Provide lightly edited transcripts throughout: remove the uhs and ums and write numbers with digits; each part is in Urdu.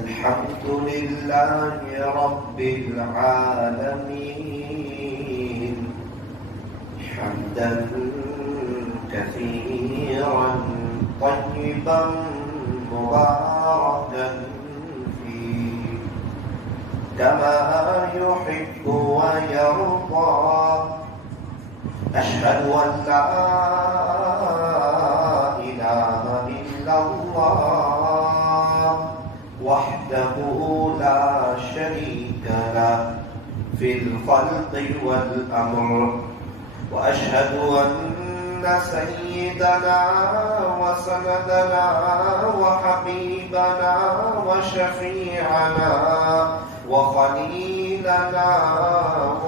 الحمد لله رب العالمين حمدا كثيرا طيبا مباركا فيه كما يحب ويرضى أشهد أن لا إله إلا الله وحده لا شريك له في الخلق والأمر وأشهد أن سيدنا وسندنا وحبيبنا وشفيعنا وخليلنا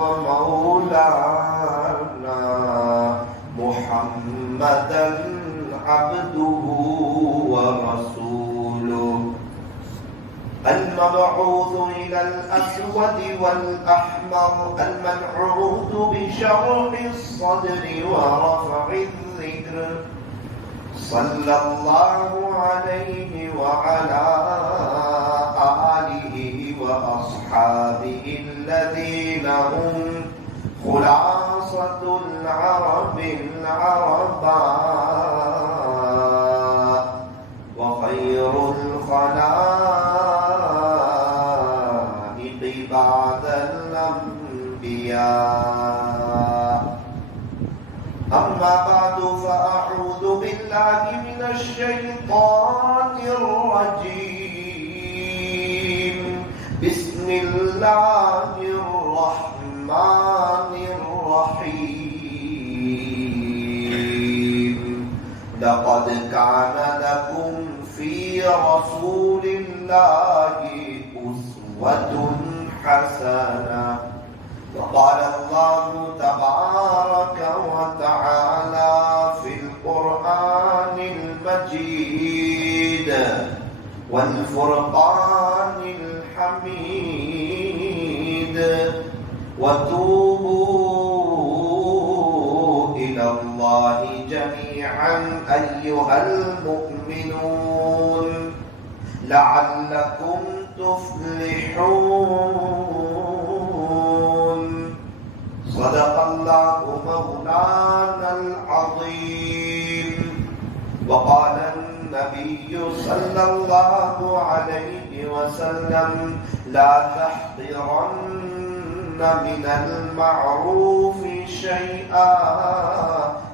ومولانا محمدا عبده ورسوله المبعوث إلى الأسود والأحمر المنعوت بشرح الصدر ورفع الذكر صلى الله عليه وعلى آله وأصحابه الذين هم خلاصة العرب العرباء وخير الخلائق بعد الأنبياء أما بعد فأعوذ بالله من الشيطان الرجيم بسم الله الرحمن الرحيم لقد كان لكم في رسول الله أسوة حسنة وقال الله تبارك وتعالى في القرآن المجيد والفرقان الحميد وتوبوا إلى الله جميعا أيها المؤمنون لعلكم تفلحون صدق الله مولانا العظيم وقال النبي صلى الله عليه وسلم لا تحقرن من المعروف شيئا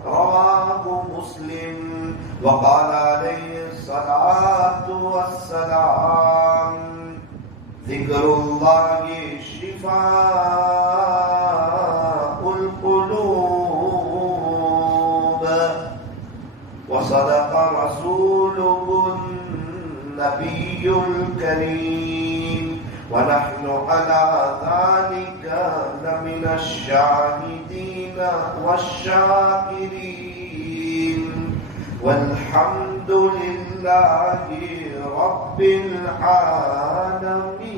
رواه مسلم وقال عليه الصلاة والسلام ذكر الله شفاء القلوب وصدق رسوله النبي الكريم ونحن على ذلك لمن الشاهدين والشاكرين والحمد لله رب العالمين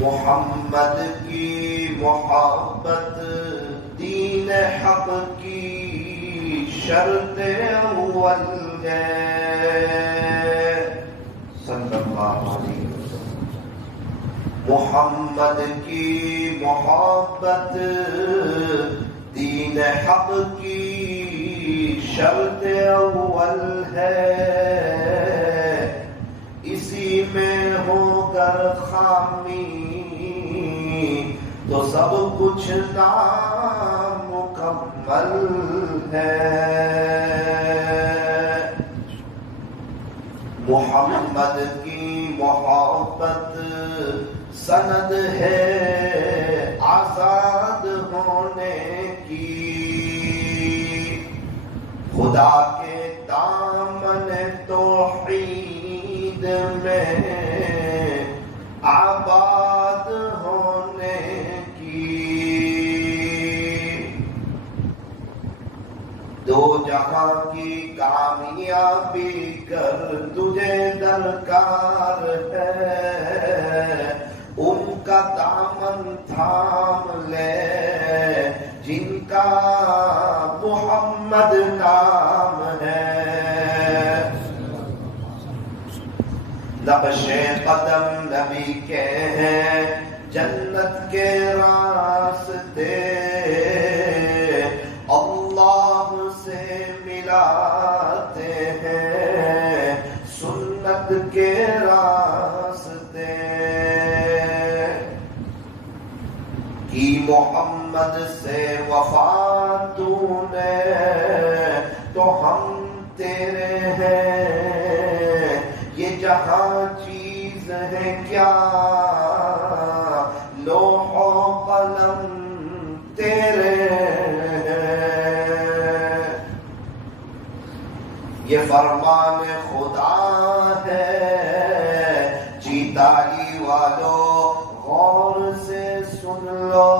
محمد کی محبت دین حق کی شرط اول ہے صلی اللہ علیہ وسلم محمد کی محبت دین حق کی شرط اول ہے اسی میں ہو کر خامی تو سب کچھ نامکمل ہے محمد کی محبت سند ہے آزاد ہونے کی خدا کے دامن توحید میں آباد ہونے کی دو جہاں کی کامیابی کر تجھے درکار ہے ان کا دامن تھام لے جن کا محمد نام ہے، نقش قدم نبی کے ہیں جنت کے راستے، اللہ سے ملاتے ہیں سنت کے راستے، کی محمد سے وفا تو نے تو ہم تیرے ہیں، یہ جہاں چیز ہے کیا لوح و قلم تیرے ہیں، یہ فرمان خدا ہے، چیتالی والو غور سے سن لو،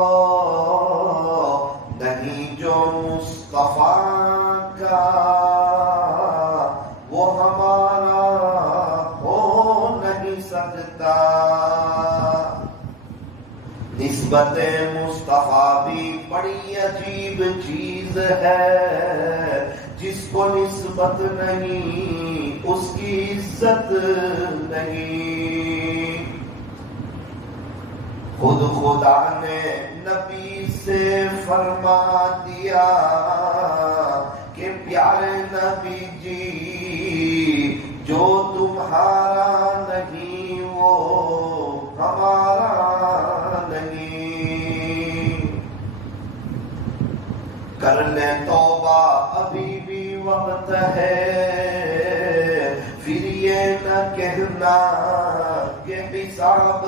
نہیں جو مصطفیٰ کا وہ ہمارا ہو نہیں سکتا، نسبت مصطفیٰ بھی بڑی عجیب چیز ہے، جس کو نسبت نہیں اس کی عزت نہیں، خود خدا نے نبی سے فرما دیا کہ پیارے نبی جی جو تمہارا نہیں وہ ہمارا نہیں، کر لے توبہ ابھی بھی وقت ہے، پھر یہ نہ کہنا کہ حساب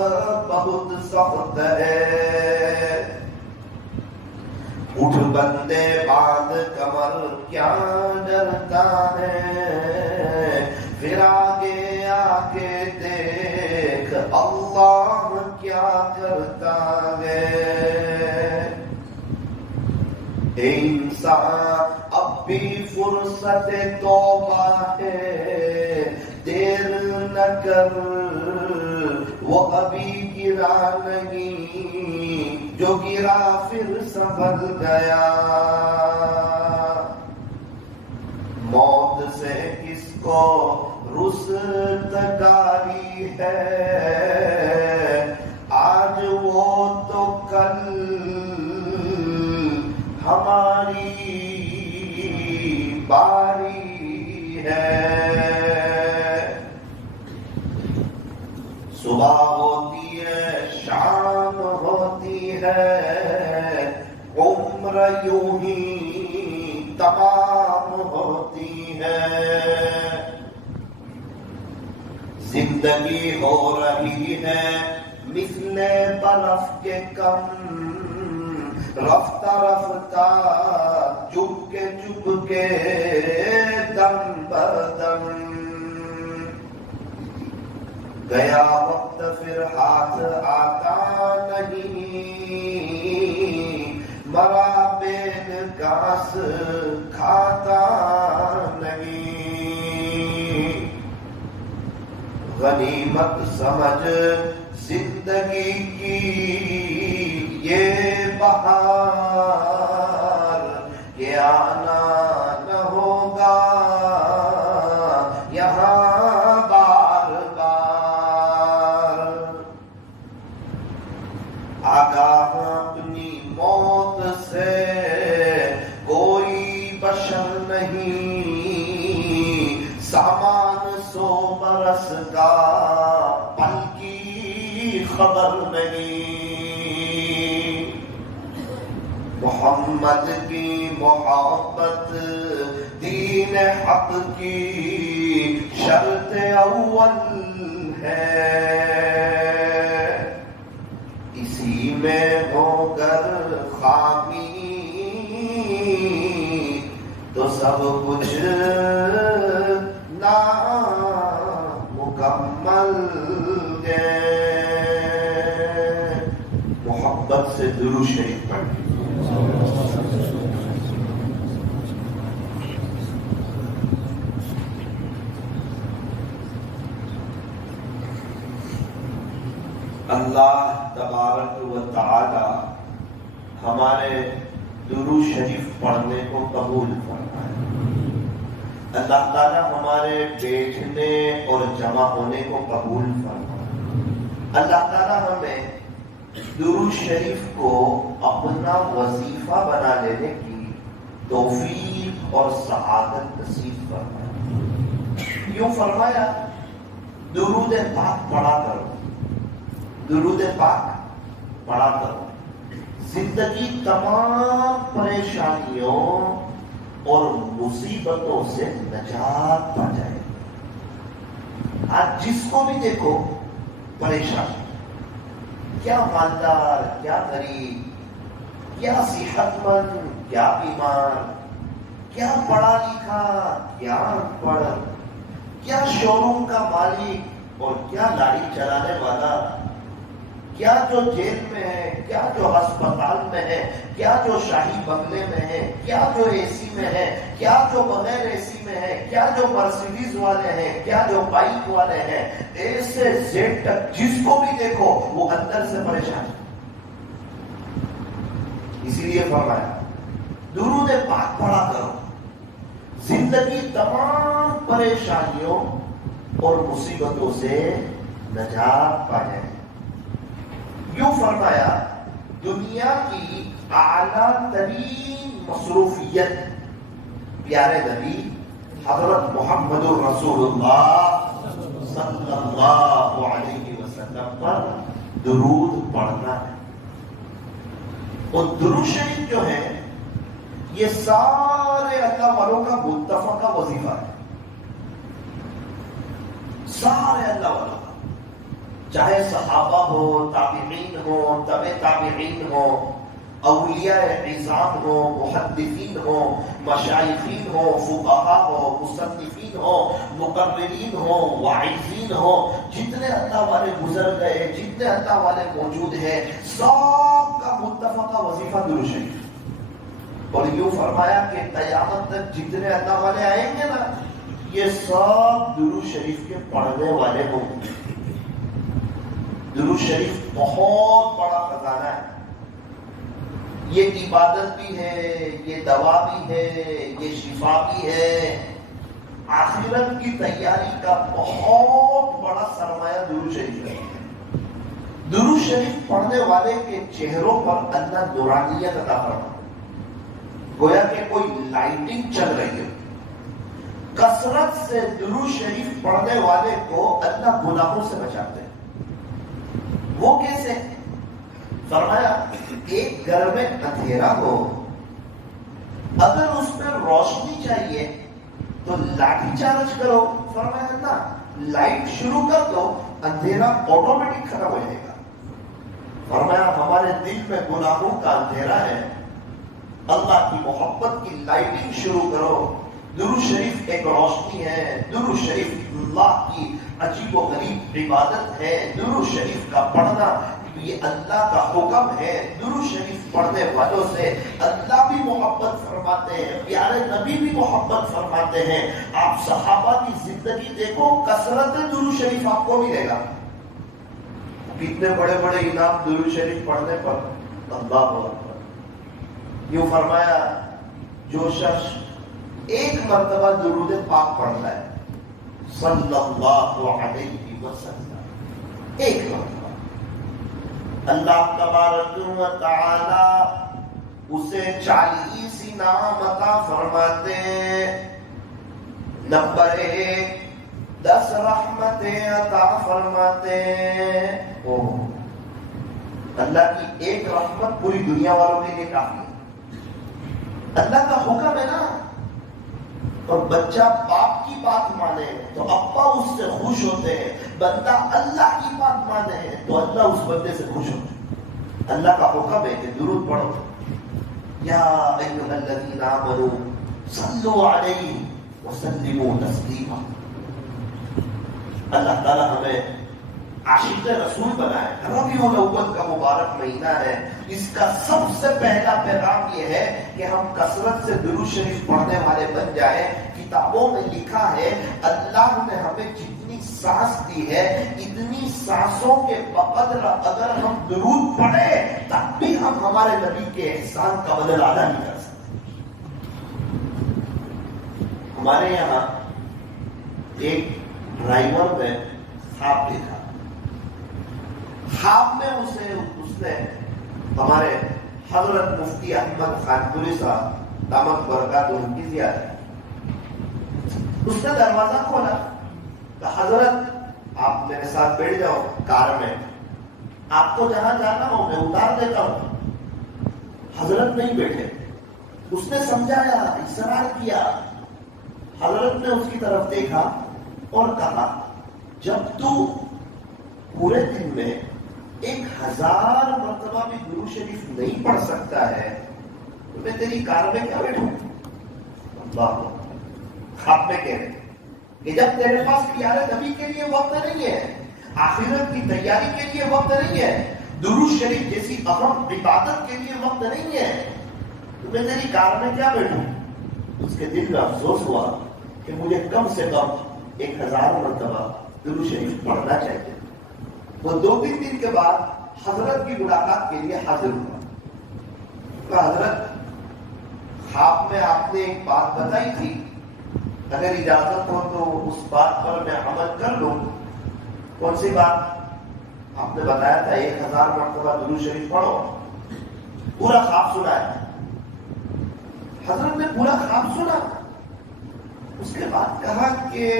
بہت سخت ہے، اٹھ بندے باندھ کمر کیا ڈرتا ہے، پھر آگے آگے دیکھ اللہ کیا کرتا ہے، اے انسان اب بھی فرصت توبہ ہے، دیر نہ کر وہ ابھی گرا نہیں، جو گرا پھر سنبھل گیا، موت سے کس کو رستگاری ہے، آج وہ تو کل ہماری باری ہے، صبح ہوتی ہے شام ہوتی ہے، عمر یوں ہی تمام ہوتی ہے، زندگی ہو رہی ہے مثل برف کے کم، رفتہ رفتہ چپ کے دم بردم، گیا وقت پھر ہاتھ آتا نہیں، مرا بین گھاس کھاتا نہیں، غنیمت سمجھ زندگی کی یہ بہار کہ آنا نہ ہوگا یہاں بار بار، آگاہ اپنی موت سے کوئی بشر نہیں، سامان 100 برس کا پل کی خبر نہیں، محمد کی محبت دین حق کی شرط اول ہے، اسی میں ہو گر خامی تو سب کچھ نامکمل ہے، محبت سے درود شریف پڑھ۔ اللہ تبارک و تعالی ہمارے درود شریف پڑھنے کو قبول فرمائے۔ اللہ تعالیٰ ہمارے بیٹھنے اور جمع ہونے کو قبول فرمائے۔ اللہ تعالیٰ ہمیں درود شریف کو اپنا وظیفہ بنا لینے کی توفیق اور سعادت نصیب فرمائے۔ یوں فرمایا درود پاک پڑھا کرو، درود پاک پڑھا کرو، زندگی تمام پریشانیوں اور مصیبتوں سے نجات پا جائے۔ آج جس کو بھی دیکھو پریشان، کیا مالدار، کیا غریب، کیا صحت مند، کیا بیمار، کیا پڑھا لکھا، کیا ان پڑھ، کیا شو روم کا مالک اور کیا لاڑی چلانے والا، کیا جو جیل میں ہے، کیا جو ہسپتال میں ہے، کیا جو شاہی بنگلے میں ہے، کیا جو اے سی میں ہے، کیا جو بغیر اے سی میں ہے، کیا جو مرسیڈیز والے ہیں، کیا جو بائک والے ہیں، اے سے زیڈ تک جس کو بھی دیکھو وہ اندر سے پریشان ہے۔ اسی لیے فرمایا درود پاک پڑھا کرو، زندگی تمام پریشانیوں اور مصیبتوں سے نجات پا جائے۔ یوں فرمایا دنیا کی اعلیٰ ترین مصروفیت پیارے نبی حضرت محمد الرسول اللہ صلی اللہ علیہ وسلم پر درود پڑھنا ہے۔ اور درود شریف جو ہے یہ سارے اللہ والوں کا متفقہ وظیفہ ہے، سارے اللہ والوں کا، چاہے صحابہ ہو، تابعین ہو، تبع تابعین ہو، اولیاء عظام ہو، محدثین ہو، مشائخین ہو، فقہاء ہو، مصنفین ہو، مقررین ہو، واعظین ہو، جتنے اللہ والے گزر گئے، جتنے اللہ والے موجود ہیں، سب کا متفقہ وظیفہ درود شریف۔ اور یوں فرمایا کہ قیامت تک جتنے اللہ والے آئیں گے نا یہ سب درود شریف کے پڑھنے والے ہوں گے۔ درود شریف بہت بڑا خزانہ ہے، یہ عبادت بھی ہے، یہ دوا بھی ہے، یہ شفا بھی ہے، آخرت کی تیاری کا بہت بڑا سرمایہ درود شریف ہے۔ درود شریف پڑھنے والے کے چہروں پر اللہ نورانیت عطا فرماتا ہے، گویا کہ کوئی لائٹنگ چل رہی ہے۔ کثرت سے درود شریف پڑھنے والے کو اللہ گناہوں سے بچاتے ہیں۔ وہ کیسے؟ فرمایا ایک گھر میں اندھیرا ہو، اگر اس میں روشنی چاہیے تو لاٹھی چارج کرو، فرمایا نا لائٹ شروع کر دو، اندھیرا آٹومیٹک ختم ہو جائے گا۔ فرمایا ہمارے دل میں گناہوں کا اندھیرا ہے، اللہ کی محبت کی لائٹنگ شروع کرو۔ درود شریف ایک روشنی ہے، درود شریف اللہ کی عجیب و غریب عبادت ہے، درود شریف کا پڑھنا یہ اللہ کا حکم ہے۔ درود شریف پڑھنے والوں سے اللہ بھی محبت فرماتے ہیں، پیارے نبی بھی محبت فرماتے ہیں۔ آپ صحابہ کی زندگی دیکھو، کثرت درود شریف آپ کو ملے گا۔ کتنے بڑے بڑے انعام درود شریف پڑھنے پر، اللہ اکبر۔ یوں فرمایا جو شخص ایک مرتبہ درود پاک پڑھتا ہے صلی اللہ علیہ وسلم، ایک مرتبہ، اللہ تبارک و تعالی اسے 40 انعام عطا فرماتے ہیں۔ نمبر 1 10 رحمتیں عطا فرماتے ہیں۔ اللہ کی ایک رحمت پوری دنیا والوں کے لیے کافی ہے۔ اللہ کا حکم ہے نا، اور بچہ باپ کی بات مانے تو ابا اس سے خوش ہوتے ہیں، بندہ اللہ کی بات مانے تو اللہ اس بندے سے خوش ہوتے ہیں۔ اللہ کا حکم ہے کہ درود پڑھو، یا ایھا الذین آمنوا صلوا علیہ وسلموا تسلیما۔ اللہ تعالیٰ ہمیں عاشق رسول بنائے۔ ربیع الاول کا مبارک مہینہ ہے، اس کا سب سے پہلا پیغام یہ ہے کہ ہم کثرت سے درود شریف پڑھنے والے بن جائیں کہ کتابوں میں لکھا ہے اللہ نے ہمیں جتنی سانس دی ہے اتنی سانسوں کے بقدر اگر ہم درود پڑھے تب بھی ہم ہمارے نبی کے احسان کا بدلہ ادا نہیں کر سکتے. ہمارے یہاں ایک ڈرائیور نے خواب دیکھا. خواب میں اس نے ہمارے حضرت مفتی احمد خان پوری صاحب دامت برکاتہ کی زیارت. اس نے دروازہ کھولا کہ حضرت آپ میرے ساتھ بیٹھ جاؤ کار میں, آپ کو جہاں جانا ہو میں اتار دیتا ہوں. حضرت نہیں بیٹھے. اس نے سمجھایا, اصرار کیا. حضرت نے اس کی طرف دیکھا اور کہا جب تو پورے دن میں 1000 مرتبہ بھی درود شریف نہیں پڑھ سکتا ہے تو میں تیری کار میں کیا بیٹھوں. اللہ خواب میں کہہ رہے کہ جب تیرے پاس پیارے نبی کے لیے وقت نہیں ہے, آخرت کی تیاری کے لیے وقت نہیں ہے, درود شریف جیسی اہم عبادت کے لیے وقت نہیں ہے تو میں تیری کار میں کیا بیٹھوں. اس کے دل میں افسوس ہوا کہ مجھے کم سے کم 1000 مرتبہ درود شریف پڑھنا چاہیے. وہ 2-3 دن کے بعد حضرت کی ملاقات کے لیے حاضر ہوا. تو حضرت خواب میں آپ نے ایک بات بتائی تھی, اگر اجازت ہو تو اس بات پر میں عمل کر لوں. کون سی بات؟ آپ نے بتایا تھا 1000 مرتبہ درود شریف پڑھو. پورا خواب سنا ہے. حضرت نے پورا خواب سنا. اس کے بعد کہا کہ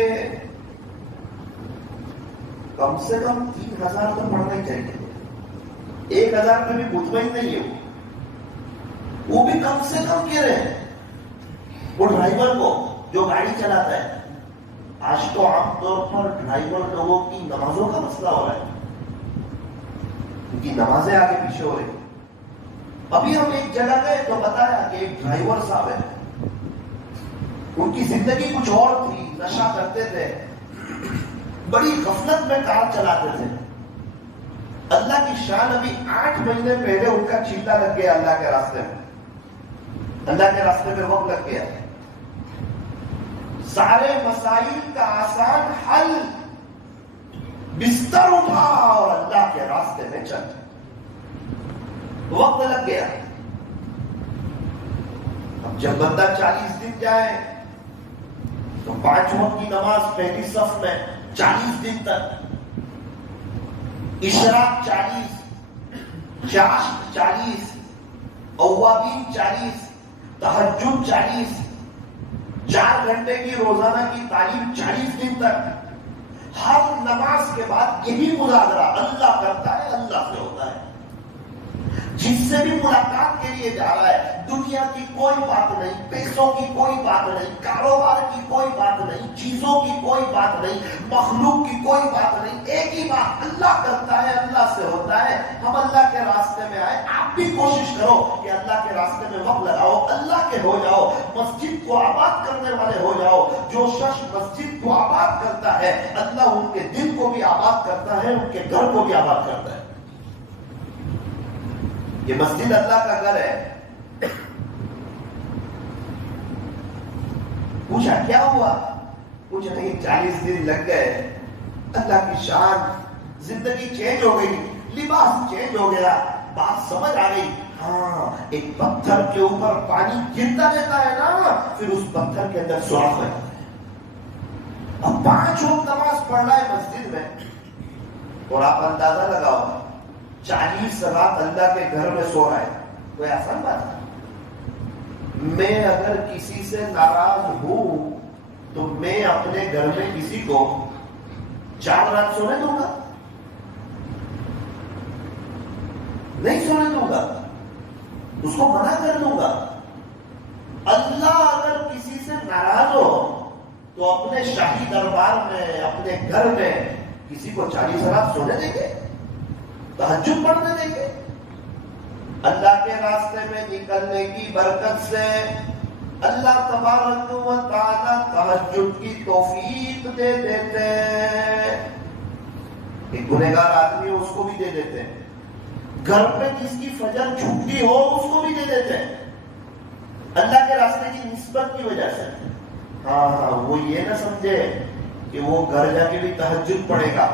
کم سے کم 3000 تو پڑھنا ہی چاہیے. 1000 میں بھی مطمئن نہیں ہے. وہ بھی کم سے کم کہہ رہے ہیں. وہ ڈرائیور کو جو گاڑی چلاتا ہے, آج تو عام طور پر ڈرائیور لوگوں کی نمازوں کا مسئلہ ہو رہا ہے, ان کی نمازیں آگے پیچھے ہو رہی. ابھی ہم ایک جگہ گئے تو بتایا کہ ایک ڈرائیور صاحب ہے, ان کی زندگی کچھ اور تھی, نشہ کرتے تھے, بڑی غفلت میں کار چلاتے تھے. اللہ کی شان, ابھی 8 مہینے پہلے ان کا چیتا لگ گیا اللہ کے راستے میں. اللہ کے راستے میں وقت لگ گیا. سارے مسائل کا آسان حل, بستر اٹھا اور اللہ کے راستے میں چل. وقت لگ گیا. اب جب بندہ 40 دن جائے تو 5 وقت کی نماز پہلی صف میں 40 دن تک, اشراق 40, چاشت 40, اوابین 40, تہجد 40, 4 گھنٹے کی روزانہ کی تعلیم 40 دن تک. ہر نماز کے بعد یہی مذاکرہ, اللہ کرتا ہے اللہ سے ہوتا ہے. جس سے بھی ملاقات کے لیے جا رہا ہے, دنیا کی کوئی بات نہیں, پیسوں کی کوئی بات نہیں, کاروبار کی کوئی بات نہیں, چیزوں کی کوئی بات نہیں, مخلوق کی کوئی بات نہیں, ایک ہی بات, اللہ کرتا ہے اللہ سے ہوتا ہے. ہم اللہ کے راستے میں آئے. آپ بھی کوشش کرو کہ اللہ کے راستے میں وقت لگاؤ, اللہ کے ہو جاؤ, مسجد کو آباد کرنے والے ہو جاؤ. جو شخص مسجد کو آباد کرتا ہے اللہ ان کے دل کو بھی آباد کرتا ہے, ان کے گھر کو بھی آباد کرتا ہے. یہ مسجد اللہ کا گھر ہے. پوچھا کیا ہوا؟ پوچھا نہیں 40 دن لگ گئے, اللہ کی شان, زندگی چینج ہو گئی, لباس چینج ہو گیا, بات سمجھ آ گئی. ہاں, ایک پتھر کے اوپر پانی گرتا رہتا ہے نا, پھر اس پتھر کے اندر سوراخ ہے. اب 5 وقت نماز پڑھ رہا ہے مسجد میں, اور آپ اندازہ لگاؤ 40 رات اللہ کے گھر میں سو رہا ہے. کوئی آسان بات ہے؟ میں اگر کسی سے ناراض ہوں تو میں اپنے گھر میں کسی کو 4 رات سونے دوں گا؟ نہیں سونے دوں گا, اس کو منع کر دوں گا. اللہ اگر کسی سے ناراض ہو تو اپنے شاہی دربار میں, اپنے گھر میں کسی کو 40 رات سونے دیں گے, تہجد پڑھنے دیں گے؟ اللہ کے راستے میں نکلنے کی برکت سے اللہ تبارک و تعالی تہجد کی توفیق دے دیتے. ایک گنہگار آدمی اس کو بھی دے دیتے ہیں, گھر پہ جس کی فجر چھٹی ہو اس کو بھی دے دیتے ہیں, اللہ کے راستے کی نسبت کی وجہ سے. ہاں وہ یہ نہ سمجھے کہ وہ گھر جا کے بھی تہجد پڑھے گا،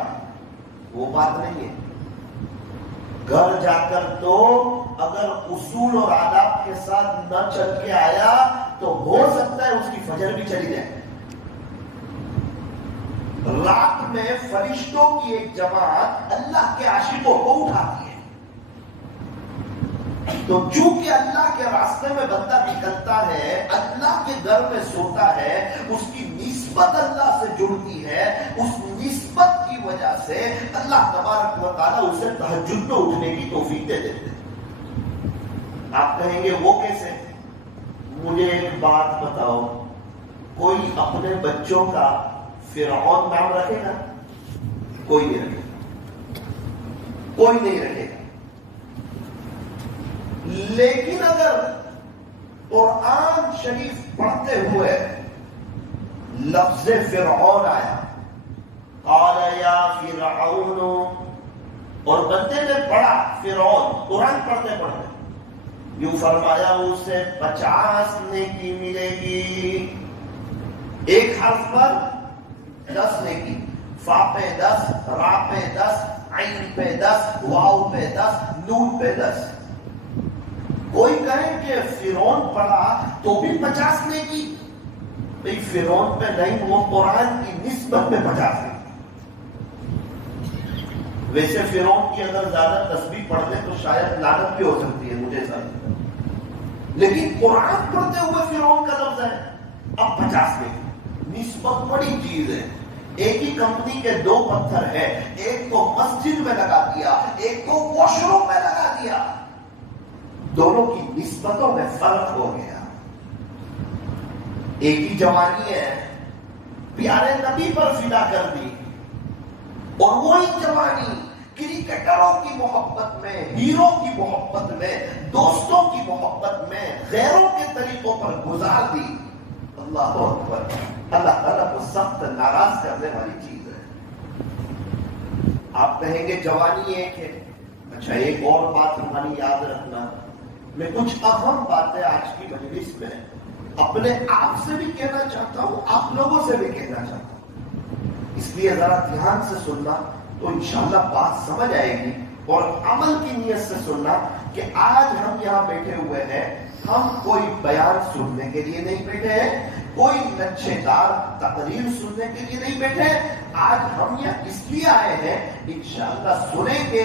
وہ بات نہیں ہے. گھر جا کر تو اگر اصول اور آداب کے ساتھ نہ چل کے آیا تو ہو سکتا ہے اس کی فجر بھی چلی جائے. رات میں فرشتوں کی ایک جماعت اللہ کے عاشقوں کو اٹھاتی ہے. تو چونکہ اللہ کے راستے میں بندہ نکلتا ہے، اللہ کے گھر میں سوتا ہے، اس کی نسبت اللہ سے جڑتی ہے، اس نسبت کی وجہ سے اللہ تبارک و تعالیٰ اسے تہجد میں اٹھنے کی توفیق دے دیتے ہیں. آپ کہیں گے وہ کیسے؟ مجھے ایک بات بتاؤ، کوئی اپنے بچوں کا فرعون نام رکھے گا؟ کوئی نہیں رکھے گا، کوئی نہیں رکھے گا. لیکن اگر قرآن شریف پڑھتے ہوئے لفظ فرعون آیا، قال یا فرعون، اور بندے نے پڑھا فرعون، قرآن پڑھتے پڑھتے یوں فرمایا اسے 50 نیکی ملے گی. ایک حرف پر 10 نیکی، فا پہ 10، را پہ 10، عین پہ 10، واو پہ 10، نون پہ 10. کوئی کہے کہ فرعون پڑھا تو بھی 50 نیکی. بھئی فرعون پہ نہیں، وہ قرآن کی نسبت میں 50 نیکی. ویسے فرعون کی اگر زیادہ تسبیح پڑھتے تو شاید لعنت بھی ہو سکتی ہے، مجھے سمجھ، لیکن قرآن پڑھتے ہوئے فرعون کا لفظ ہے. اب 50 نیکی. نسبت بڑی چیز ہے. ایک ہی کمپنی کے 2 پتھر ہیں، ایک کو مسجد میں لگا دیا، ایک کو واش روم میں لگا دیا، دونوں کی نسبتوں میں فرق ہو گیا. ایک ہی جوانی ہے، پیارے نبی پر فدا کر دی، اور وہی جوانی کرکٹروں کی محبت میں، ہیرو کی محبت میں، دوستوں کی محبت میں، غیروں کے طریقوں پر گزار دی. اللہ اکبر. اللہ تعالیٰ کو سخت ناراض کرنے والی چیز ہے. آپ کہیں گے جوانی ایک ہے. اچھا ایک اور بات ہماری یاد رکھنا، میں کچھ اہم باتیں آج کی مجلس میں اپنے آپ سے بھی کہنا چاہتا ہوں، آپ لوگوں سے بھی کہنا چاہتا ہوں. اس لیے ذرا دھیان سے سننا تو انشاءاللہ بات سمجھ آئے گی، اور عمل کی نیت سے سننا کہ آج ہم یہاں بیٹھے ہوئے ہیں، ہم کوئی بیان سننے کے لیے نہیں بیٹھے ہیں، کوئی نقشے دار تقریر سننے کے لیے نہیں بیٹھے. آج ہم یہاں اس لیے آئے ہیں، انشاءاللہ سنیں گے،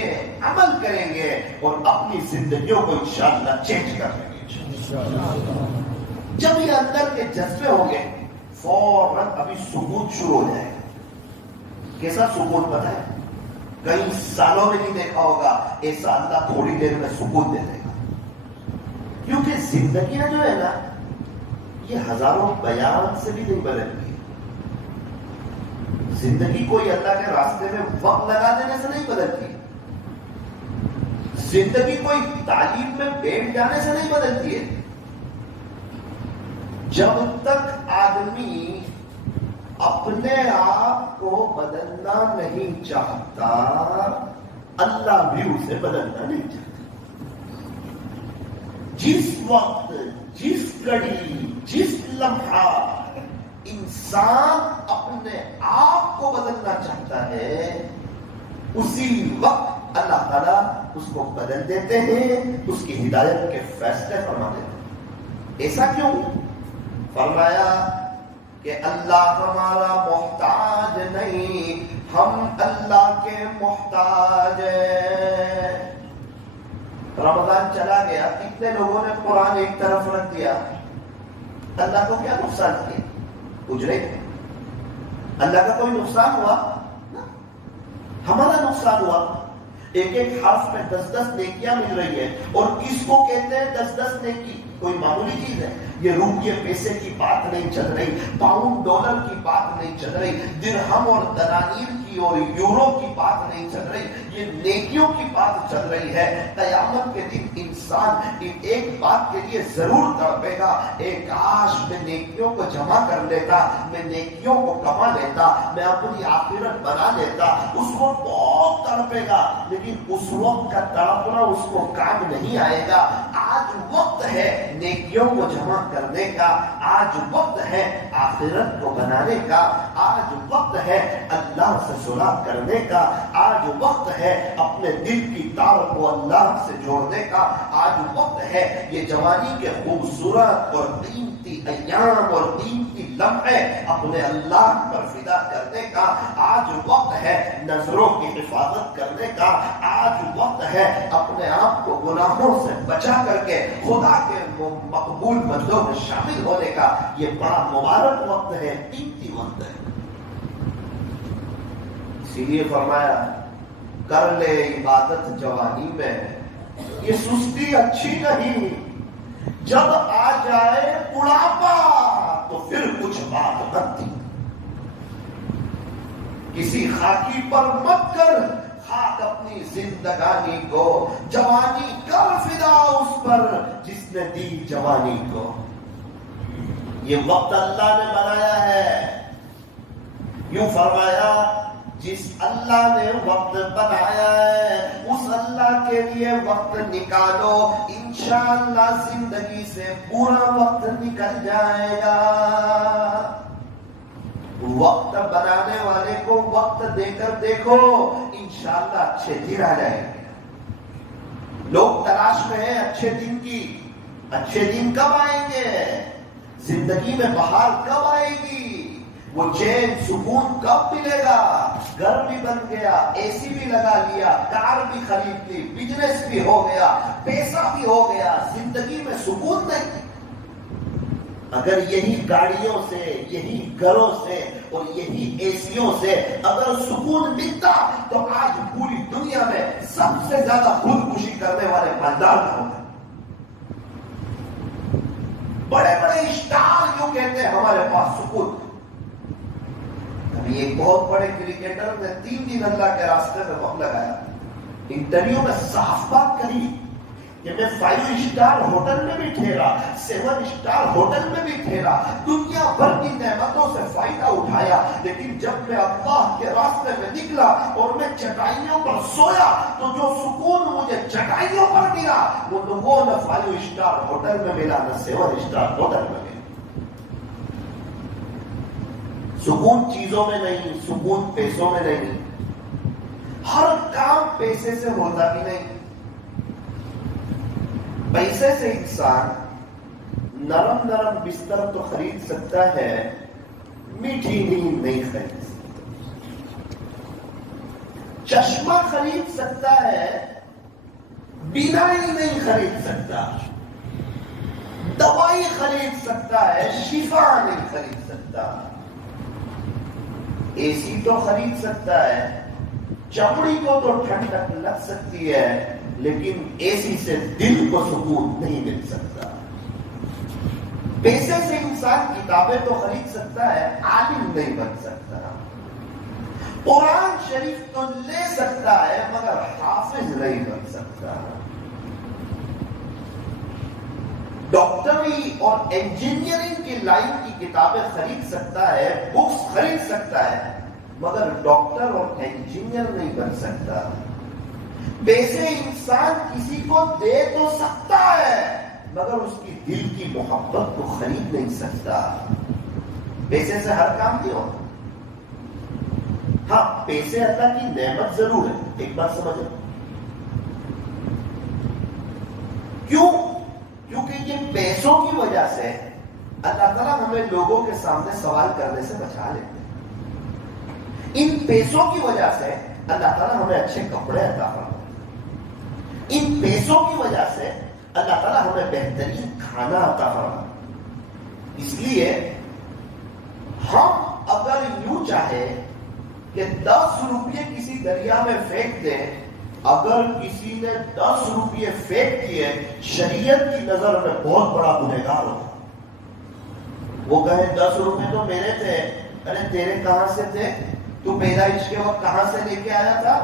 عمل کریں گے، اور اپنی زندگیوں کو انشاءاللہ چینج کر لیں گے. جب یہ اندر کے جذبے ہوں گے، فوراً ابھی سکوت شروع ہو جائے گا. کیسا سکوت پتہ ہے؟ کئی سالوں میں نہیں دیکھا ہوگا ایسا. اللہ تھوڑی دیر میں سکوت دے دے گا. کیونکہ زندگیاں جو ہے نا، یہ ہزاروں بیان سے بھی نہیں بدلتی. زندگی کوئی اللہ کے راستے میں وقت لگا دینے سے نہیں بدلتی. زندگی کوئی تعلیم میں بیٹھ جانے سے نہیں بدلتی ہے. جب تک آدمی اپنے آپ کو بدلنا نہیں چاہتا، اللہ بھی اسے بدلنا نہیں چاہتا. جس وقت، جس گھڑی، جس لمحہ انسان اپنے آپ کو بدلنا چاہتا ہے، اسی وقت اللہ تعالیٰ اس کو بدل دیتے ہیں، اس کی ہدایت کے فیصلے فرما دیتے ہیں. ایسا کیوں؟ فرمایا کہ اللہ ہمارا محتاج نہیں، ہم اللہ کے محتاج ہیں. رمضان چلا گیا، کتنے لوگوں نے قرآن ایک طرف رکھ دیا. اللہ کو کیا نقصان کیا؟ کچھ نہیں. اللہ کا کوئی نقصان ہوا؟ ہمارا نقصان ہوا. ایک ایک حرف میں 10 نیکیاں مل رہی ہے، اور کس کو کہتے ہیں 10 نیکی؟ کوئی معمولی چیز ہے؟ یہ روپیے پیسے کی بات نہیں چل رہی، پاؤنڈ ڈالر کی بات نہیں چل رہی، درہم اور دنانیر کی اور یورو کی بات نہیں چل رہی، یہ نیکیوں کی بات چل رہی ہے. قیامت کے دن انسان ایک بات کے لیے ضرور تڑپے گا، ایک کاش میں نیکیوں کو جمع کر لیتا، میں نیکیوں کو کما لیتا، میں اپنی آخرت بنا لیتا. اس کو بہت تڑپے گا، لیکن اس وقت کا تڑپنا اس کو کام نہیں آئے گا. آج وقت وقت ہے نیکیوں کو جمع کرنے کا، آج وقت ہے آخرت کو بنانے کا، آج وقت ہے اللہ سے صلح کرنے کا، آج وقت ہے اپنے دل کی تار کو اللہ سے جوڑنے کا، آج وقت ہے یہ جوانی کے خوبصورت اور قیمتی ایام اور قیمتی لمحے اپنے اللہ پر فدا کرنے کا، آج وقت ہے نظروں کی حفاظت کرنے کا، آج وقت ہے اپنے آپ کو گناہوں سے بچا کر کے خدا کے مقبول بندوں میں شامل ہونے کا۔ یہ بڑا مبارک وقت ہے، قیمتی وقت ہے۔ اسی لیے فرمایا کر لے عبادت جوانی میں، یہ سستی اچھی نہیں، جب آ جائے بڑھاپا تو پھر کچھ بات بنتی۔ کسی خاکی پر مت کر خاک اپنی زندگانی کو، جوانی کر فدا اس پر جس نے دی جوانی کو۔ یہ وقت اللہ نے بنایا ہے، یوں فرمایا جس اللہ نے وقت بنایا ہے اس اللہ کے لیے وقت نکالو، انشاءاللہ زندگی سے پورا وقت نکل جائے گا۔ وقت بنانے والے کو وقت دے کر دیکھو، انشاءاللہ اچھے دن آ جائیں گے۔ لوگ تلاش میں ہیں اچھے دن کی، اچھے دن کب آئیں گے، زندگی میں بہار کب آئے گی، وہ چین سکون کب ملے گا۔ گھر بھی بن گیا، اے سی بھی لگا لیا، کار بھی خرید لی، بزنس بھی ہو گیا، پیسہ بھی ہو گیا، زندگی میں سکون نہیں۔ اگر یہی گاڑیوں سے، یہی گھروں سے اور یہی اے سیوں سے اگر سکون ملتا تو آج پوری دنیا میں سب سے زیادہ خودکشی کرنے والے مالدار ہوں گے۔ بڑے بڑے اسٹار یوں کہتے ہیں ہمارے پاس سکون۔ ابھی ایک بہت بڑے کرکٹر نے 3 دن اللہ کے راستے میں وقت لگایا، انٹرویو میں صاف بات کہی کہ میں 5 اسٹار ہوٹل میں بھی ٹھہرا، 7 اسٹار ہوٹل میں بھی ٹھہرا، دنیا بھر کی نعمتوں سے فائدہ اٹھایا، لیکن جب میں اللہ کے راستے میں نکلا اور میں چٹائیوں پر سویا تو جو سکون مجھے چٹائیوں پر ملا وہ نہ 5 اسٹار ہوٹل میں ملا نہ 7 اسٹار ہوٹل میں ملا۔ سکون چیزوں میں نہیں، سکون پیسوں میں نہیں، ہر کام پیسے سے ہوتا بھی نہیں۔ پیسے سے انسان نرم نرم بستر تو خرید سکتا ہے، میٹھی نیند نہیں خرید سکتا۔ چشمہ خرید سکتا ہے، بینائی نہیں خرید سکتا۔ دوائی خرید سکتا ہے، شفا نہیں خرید سکتا۔ اے سی تو خرید سکتا ہے، چمڑی کو تو ٹھنڈک لگ سکتی ہے، لیکن اے سی سے دل کو سکون نہیں مل سکتا۔ پیسے سے انسان کتابیں تو خرید سکتا ہے، عالم نہیں بن سکتا۔ قرآن شریف تو لے سکتا ہے مگر حافظ نہیں بن سکتا۔ ڈاکٹری اور انجینئرنگ کی لائن کی کتابیں خرید سکتا ہے، بکس خرید سکتا ہے، مگر ڈاکٹر اور انجینئر نہیں بن سکتا۔ پیسے انسان کسی کو دے تو سکتا ہے مگر اس کی دل کی محبت کو خرید نہیں سکتا۔ پیسے سے ہر کام نہیں ہوتا۔ ہاں، پیسے اللہ کی نعمت ضرور ہے، ایک بات سمجھو۔ کیوں؟ کیونکہ یہ پیسوں کی وجہ سے اللہ تعالیٰ ہمیں لوگوں کے سامنے سوال کرنے سے بچا لیتے ہیں۔ ان پیسوں کی وجہ سے اللہ تعالیٰ ہمیں اچھے کپڑے عطا فرماتے ہیں۔ ان پیسوں کی وجہ سے اللہ تعالیٰ ہمیں بہترین کھانا عطا فرماتے ہیں۔ اس لیے ہم اگر یوں چاہے کہ 10 روپے کسی دریا میں پھینک دیں، اگر کسی نے 10 روپے پھینک دیے شریعت کی نظر میں بہت بڑا گنہگار ہوگا۔ وہ کہے 10 روپے تو میرے تھے، ارے تیرے کہاں سے تھے؟ تو پیدائش کے وقت کہاں سے لے کے آیا تھا؟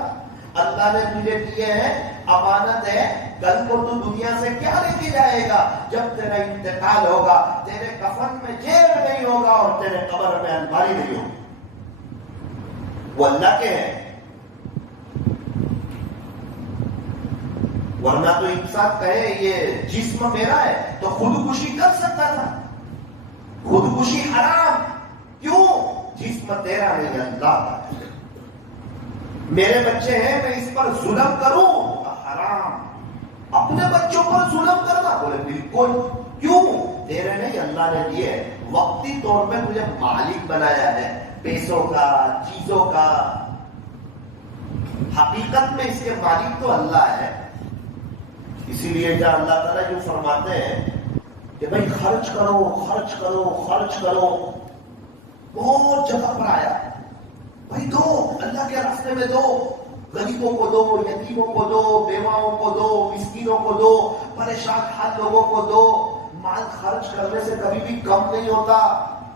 اللہ نے تجھے دیے ہیں، امانت ہے، کل کو تو دنیا سے کیا لے کے جائے گا؟ جب تیرا انتقال ہوگا تیرے کفن میں جیب نہیں ہوگا اور تیرے قبر میں الماری نہیں ہوگی۔ وہ اللہ کے ہیں۔ ورنہ تو انسان کہے یہ جسم میرا ہے تو خودکشی کر سکتا تھا. خودکشی حرام. کیوں؟ جسم تیرا نہیں اللہ کا. میرے بچے ہیں میں اس پر ظلم کروں حرام. اپنے بچوں پر ظلم کرنا بولے بالکل. کیوں؟ تیرے نہیں اللہ نے دیے. وقتی طور پہ مجھے مالک بنایا ہے پیسوں کا چیزوں کا. حقیقت میں اس کے مالک تو اللہ ہے. اسی لیے جہاں اللہ تعالیٰ جو فرماتے ہیں کہ بھائی خرچ کرو خرچ کرو خرچ کرو. بہت جگہ پر آیا بھائی دو اللہ کے راستے میں دو. غریبوں کو دو, یتیموں کو دو, بیواؤں کو دو, مسکینوں کو دو, پریشان حال لوگوں کو دو. مال خرچ کرنے سے کبھی بھی کم نہیں ہوتا.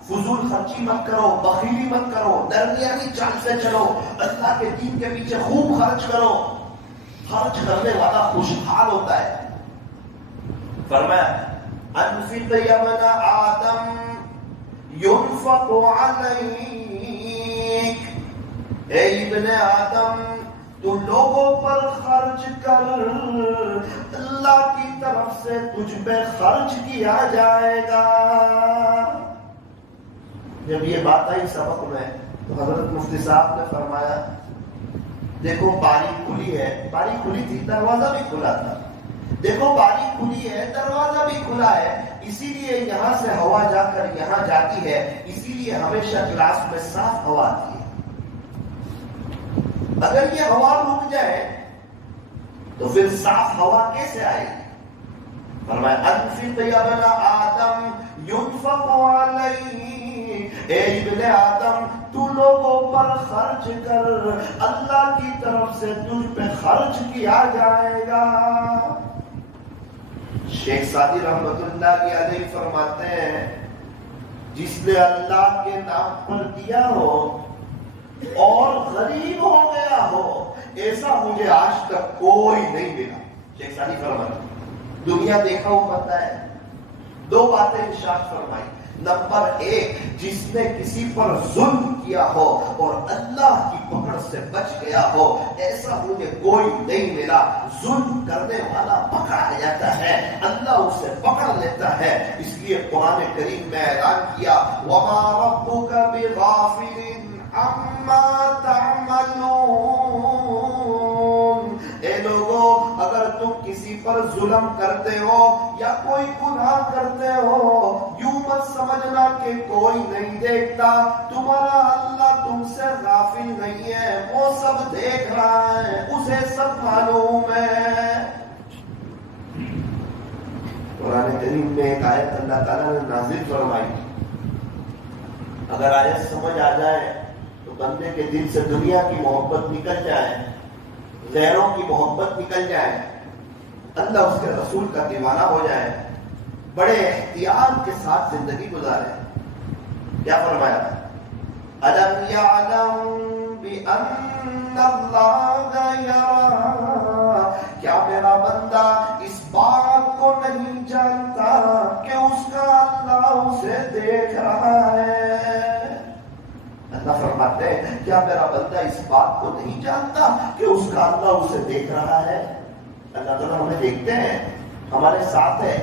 فضول خرچی مت کرو, بخیلی مت کرو, درمیانی چال سے چلو. اللہ کے دین کے پیچھے خوب خرچ کرو. خرچ کرنے والا خوشحال ہوتا ہے. فرمایا انفق یا ابن آدم ينفق علیک. اے ابن آدم تو لوگوں پر خرچ کر, اللہ کی طرف سے تجھ پہ خرچ کیا جائے گا. جب یہ بات آئی سبق میں تو حضرت مفتی صاحب نے فرمایا دیکھو باری کھلی ہے. باری کھلی تھی, دروازہ بھی کھلا تھا. دیکھو باری کھلی ہے, دروازہ بھی کھلا ہے. اسی لیے یہاں سے ہوا جا کر یہاں جاتی ہے. اسی لیے ہمیشہ کلاس میں صاف ہوا آتی ہے. اگر یہ ہوا رک جائے تو پھر صاف ہوا کیسے آئے گی؟ فرمایا انفق یا ابن آدم ينفق علیہ. اے ابن آدم تو لوگوں پر خرچ کر, اللہ کی طرف سے تجھ پہ خرچ کیا جائے گا. شیخ سعدی رحمت اللہ علیہ فرماتے ہیں جس نے اللہ کے نام پر دیا ہو اور غریب ہو گیا ہو ایسا مجھے آج تک کوئی نہیں ملا. شیخ سعدی فرماتے ہیں دنیا دیکھا ہو پتہ ہے. دو باتیں ارشاد فرمائی. نمبر ایک, جس نے کسی پر ظلم کیا ہو اور اللہ کی پکڑ سے بچ گیا ہو ایسا مجھے کوئی نہیں ملا. ظلم کرنے والا پکڑا جاتا ہے, اللہ اسے پکڑ لیتا ہے. اس لیے قرآن کریم میں اعلان کیا وَمَا رَبُّكَ بِغَافِلٍ عَمَّا تَعْمَلُونَ. اے لوگو اگر تم کسی پر ظلم کرتے ہو یا کوئی گناہ کرتے ہو یوں مت سمجھنا کہ کوئی نہیں دیکھتا. تمہارا اللہ تم سے غافل نہیں ہے, وہ سب دیکھ رہا ہے, اسے سب معلوم ہے. قرآن کریم میں ایک آیت اللہ تعالیٰ نے نازل فرمائی. اگر آیت سمجھ آ جائے تو بندے کے دل سے دنیا کی محبت نکل جائے, غیروں کی محبت نکل جائے, اللہ اس کے رسول کا دیوانہ ہو جائے, بڑے احتیاط کے ساتھ زندگی گزارے. کیا فرمایا الم یعلم بأن اللہ یرا. کیا میرا بندہ اس بات کو نہیں جانتا کہ اس کا اللہ اسے دیکھ رہا ہے. اللہ فرماتے ہیں کیا میرا بندہ اس بات کو نہیں جانتا کہ اس کا اللہ اسے دیکھ رہا ہے. اللہ تعالیٰ ہمیں دیکھتے ہیں, ہمارے ساتھ ہے.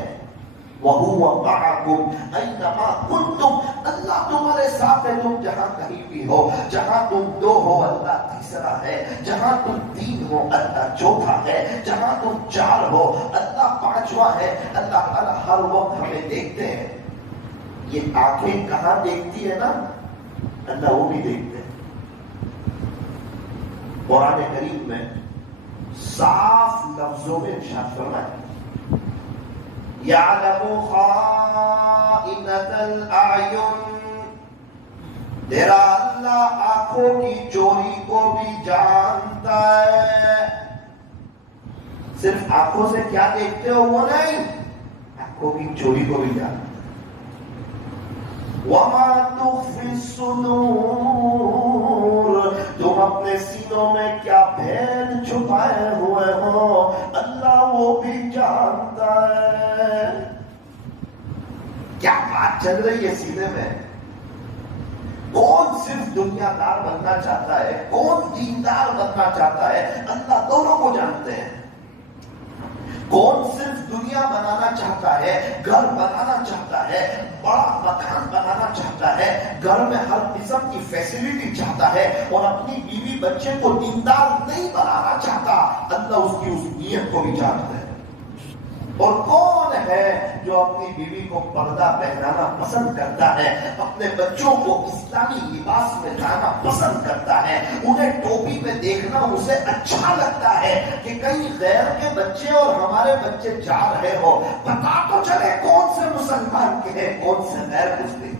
وَهُوَ مَعَكُمْ أَيْنَمَا كُنْتُمْ. اللہ تمہارے ساتھ ہے تم جہاں کہیں بھی ہو. جہاں تم دو ہو اللہ تیسرا ہے, جہاں تم تین ہو اللہ چوتھا ہے, جہاں تم چار ہو اللہ پانچواں ہے. اللہ تعالیٰ ہر وقت ہمیں دیکھتے ہیں. یہ آنکھیں کہاں دیکھتی ہے نا, اللہ وہ بھی دیکھتے ہیں. قرآن کریم میں صاف لفظوں میں ارشاد فرمایا یعلم خائنۃ الاعین. تیرا اللہ آنکھوں کی چوری کو بھی جانتا ہے. صرف آنکھوں سے کیا دیکھتے ہو وہ نہیں, آنکھوں کی چوری کو بھی جانتا ہے. وَمَا تُخْفِي الصُّدُورُ. تم اپنے سینوں میں کیا بھید چھپائے ہوئے ہو اللہ وہ بھی جانتا ہے. کیا بات چل رہی ہے سینے میں. کون صرف دنیا دار بننا چاہتا ہے, کون دیندار بننا چاہتا ہے, اللہ دونوں کو جانتے ہیں. کون صرف دنیا بنانا چاہتا ہے، گھر بنانا چاہتا ہے، بڑا مکان بنانا چاہتا ہے، گھر میں ہر قسم کی فیسلٹی چاہتا ہے اور اپنی بیوی بچے کو دیندار نہیں بنانا چاہتا، اللہ اس کی اس نیت کو بھی جانتا ہے۔ اور کون ہے جو اپنی بیوی کو پردہ پہنانا پسند کرتا ہے، اپنے بچوں کو اسلامی لباس میں لانا پسند کرتا ہے، انہیں ٹوپی میں دیکھنا اسے اچھا لگتا ہے کہ کہیں غیر کے بچے اور ہمارے بچے جا رہے ہو، پتا تو چلے کون سے مسلمان کے ہیں کون سے غیر مسلم،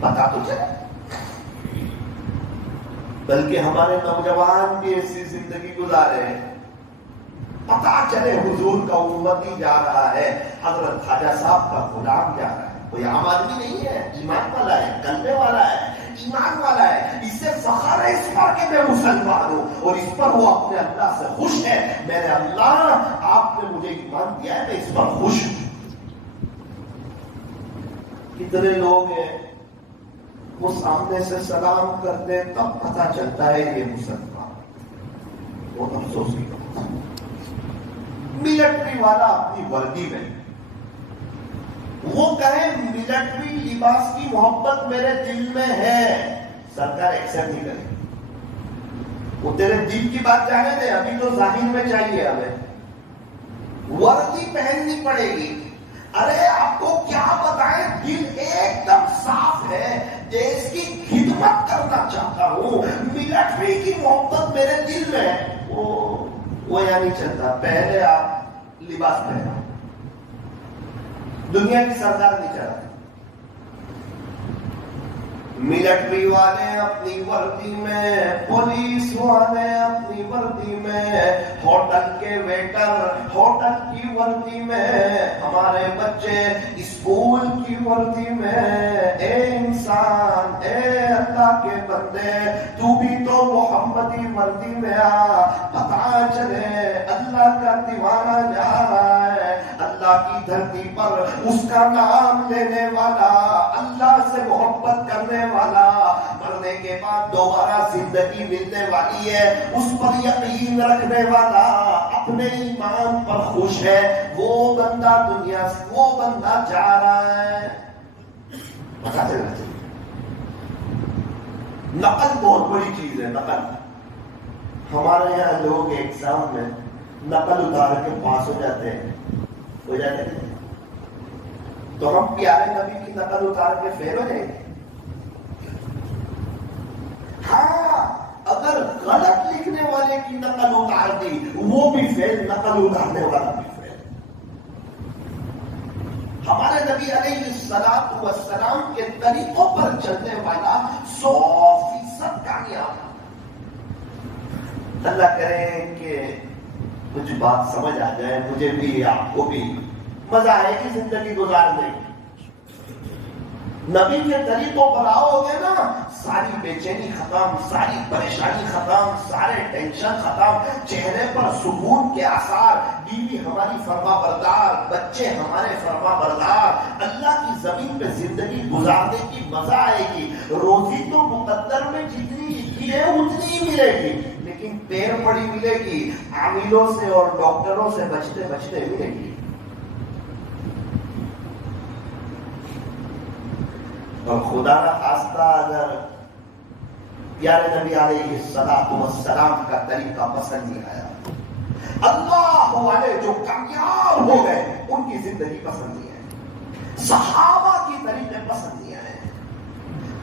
پتا تو چلے۔ بلکہ ہمارے نوجوان بھی ایسی زندگی گزارے ہیں، پتا چلے حضور کا امتی جا رہا ہے، حضرت خواجہ صاحب کا غلام جا رہا ہے، کوئی عام آدمی نہیں ہے، ایمان والا ہے، کلمے والا ہے، ایمان والا ہے، اس سے فخر ہے اس پر کہ میں مسلمان ہوں، اور اس پر وہ اپنے اللہ سے خوش ہے، میرے اللہ آپ نے مجھے ایمان دیا ہے، میں اس پر خوش ہوں۔ کتنے لوگ ہیں وہ سامنے سے سلام کرتے تب پتا چلتا ہے یہ مسلمان، بہت افسوس کی بات۔ ملٹری والا اپنی وردی میں وہ کہے ملٹری لباس کی محبت میرے دل میں ہے، سرکار ایکسپٹ نہیں کرے، وہ تیرے دل کی بات جانے دے، ابھی تو ظاہر میں چاہیے، ہمیں وردی پہننی پڑے گی۔ ارے آپ کو کیا بتائیں، دل ایک دم صاف ہے، دیش کی خدمت کرنا چاہتا ہوں، ملٹری کی محبت میرے دل میں ہے، وہ یا نہیں چلتا، پہلے آپ لباس پہنا، دنیا کی سرکار نہیں چاہتی۔ ملٹری والے اپنی وردی میں، پولیس والے اپنی وردی میں، ہوٹل کے ویٹر ہوٹل کی وردی میں، ہمارے بچے اسکول کی وردی میں۔ اے انسان، اے اللہ کے بندے، تو بھی تو محمدی وردی میں آ، پتا چلے اللہ کا دیوانہ جا رہا ہے، اللہ کی دھرتی پر اس کا نام لینے والا، اللہ سے محبت کرنے والا، مرنے کے بعد دوبارہ زندگی ملنے والی ہے اس پر یقین رکھنے والا، اپنے ایمان پر خوش ہے، وہ بندہ دنیا سے، وہ بندہ جا رہا ہے۔ پتا چلنا چاہیے، نقل بہت بڑی چیز ہے، نقل۔ ہمارے یہاں لوگ ایگزام میں نقل اتار کے پاس ہو جاتے ہیں، ہو جاتے ہیں، تو ہم پیارے نبی کی نقل اتار کے فیل ہو جائیں گے؟ ہاں، اگر غلط لکھنے والے کی نقل اتار دی وہ بھی فیل، نقل اتارنے والا بھی فیل۔ ہمارے نبی علیہ الصلوۃ والسلام کے طریقوں پر چلنے والا 100% کامیاب۔ اللہ کرے کہ کچھ بات سمجھ آ جائے، مجھے بھی آپ کو بھی مزہ آئے گی زندگی گزارنے۔ نبی کے طریقوں پر آؤ گے نا، ساری بے چینی ختم، ساری پریشانی ختم، سارے ٹینشن ختم، چہرے پر سکون کے آثار، بیوی ہماری فرما بردار، بچے ہمارے فرما بردار، اللہ کی زمین پہ زندگی گزارنے کی مزہ آئے گی۔ روزی تو مقدر میں جتنی لکھی ہے اتنی ہی ملے گی، لیکن پیر پڑی ملے گی، عاملوں سے اور ڈاکٹروں سے بچتے بچتے ملے گی۔ اور خدا نہ خواستہ اگر پیارے نبی علیہ الصلوۃ والسلام کا طریقہ پسند نہیں آیا، اللہ والے جو کامیاب ہو گئے ان کی زندگی پسند نہیں آئی، صحابہ کی طریقے پسند نہیں آئے،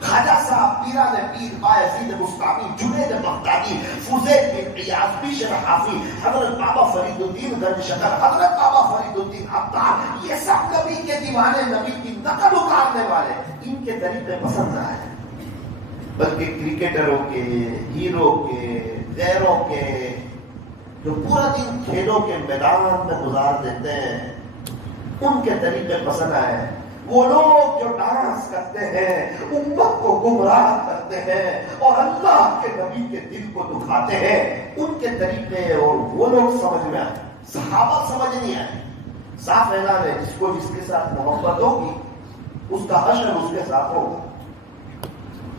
خواجہ صاحب، پیران پیر، بایزید بستامی، جنید بغدادی، فضیل بن عیاض، بشر حافی، حضرت بابا فرید الدین گنج شکر، حضرت بابا فرید الدین عطار، یہ سب نبی کے دیوانے، نبی کی نقل اتارنے والے، ان کے طریقے پسند نہ آئے، بلکہ کرکٹروں کے، ہیرو کے، غیروں کے، جو پورا دن کھیلوں کے میدان میں گزار دیتے ہیں، ان کے طریقے پسند آئے۔ وہ لوگ جو ڈانس کرتے ہیں، امت کو گمراہ کرتے ہیں اور اللہ کے نبی کے دل کو دکھاتے ہیں، ان کے طریقے اور وہ لوگ سمجھ میں آئے، صحابہ سمجھ نہیں آئے۔ صاف اعلان ہے، جس کو جس کے ساتھ محبت ہوگی اس کا حشر اس کے ساتھ ہوگا۔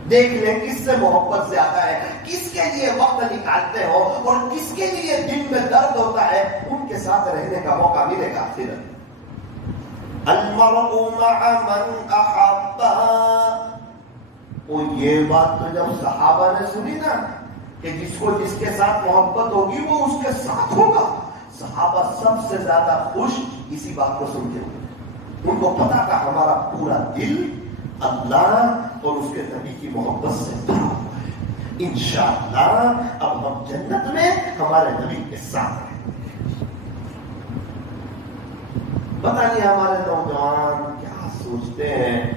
دیکھ لیں کس سے محبت زیادہ ہے، کس کے لیے وقت نکالتے ہو اور کس کے لیے دل میں درد ہوتا ہے، ان کے ساتھ رہنے کا موقع ملے گا. پھر المرء مع من احب، اور یہ بات تو جب صحابہ نے سنی نا کہ جس کو جس کے ساتھ محبت ہوگی وہ اس کے ساتھ ہوگا، صحابہ سب سے زیادہ خوش اسی بات کو سن کے ہوئے. ان کو پتا تھا ہمارا پورا دل اللہ اور اس کے نبی کی محبت سے بھرا ہوا ہے، انشاءاللہ اب ہم جنت میں ہمارے نبی کے ساتھ ہیں. پتہ نہیں ہمارے نوجوان کیا سوچتے ہیں،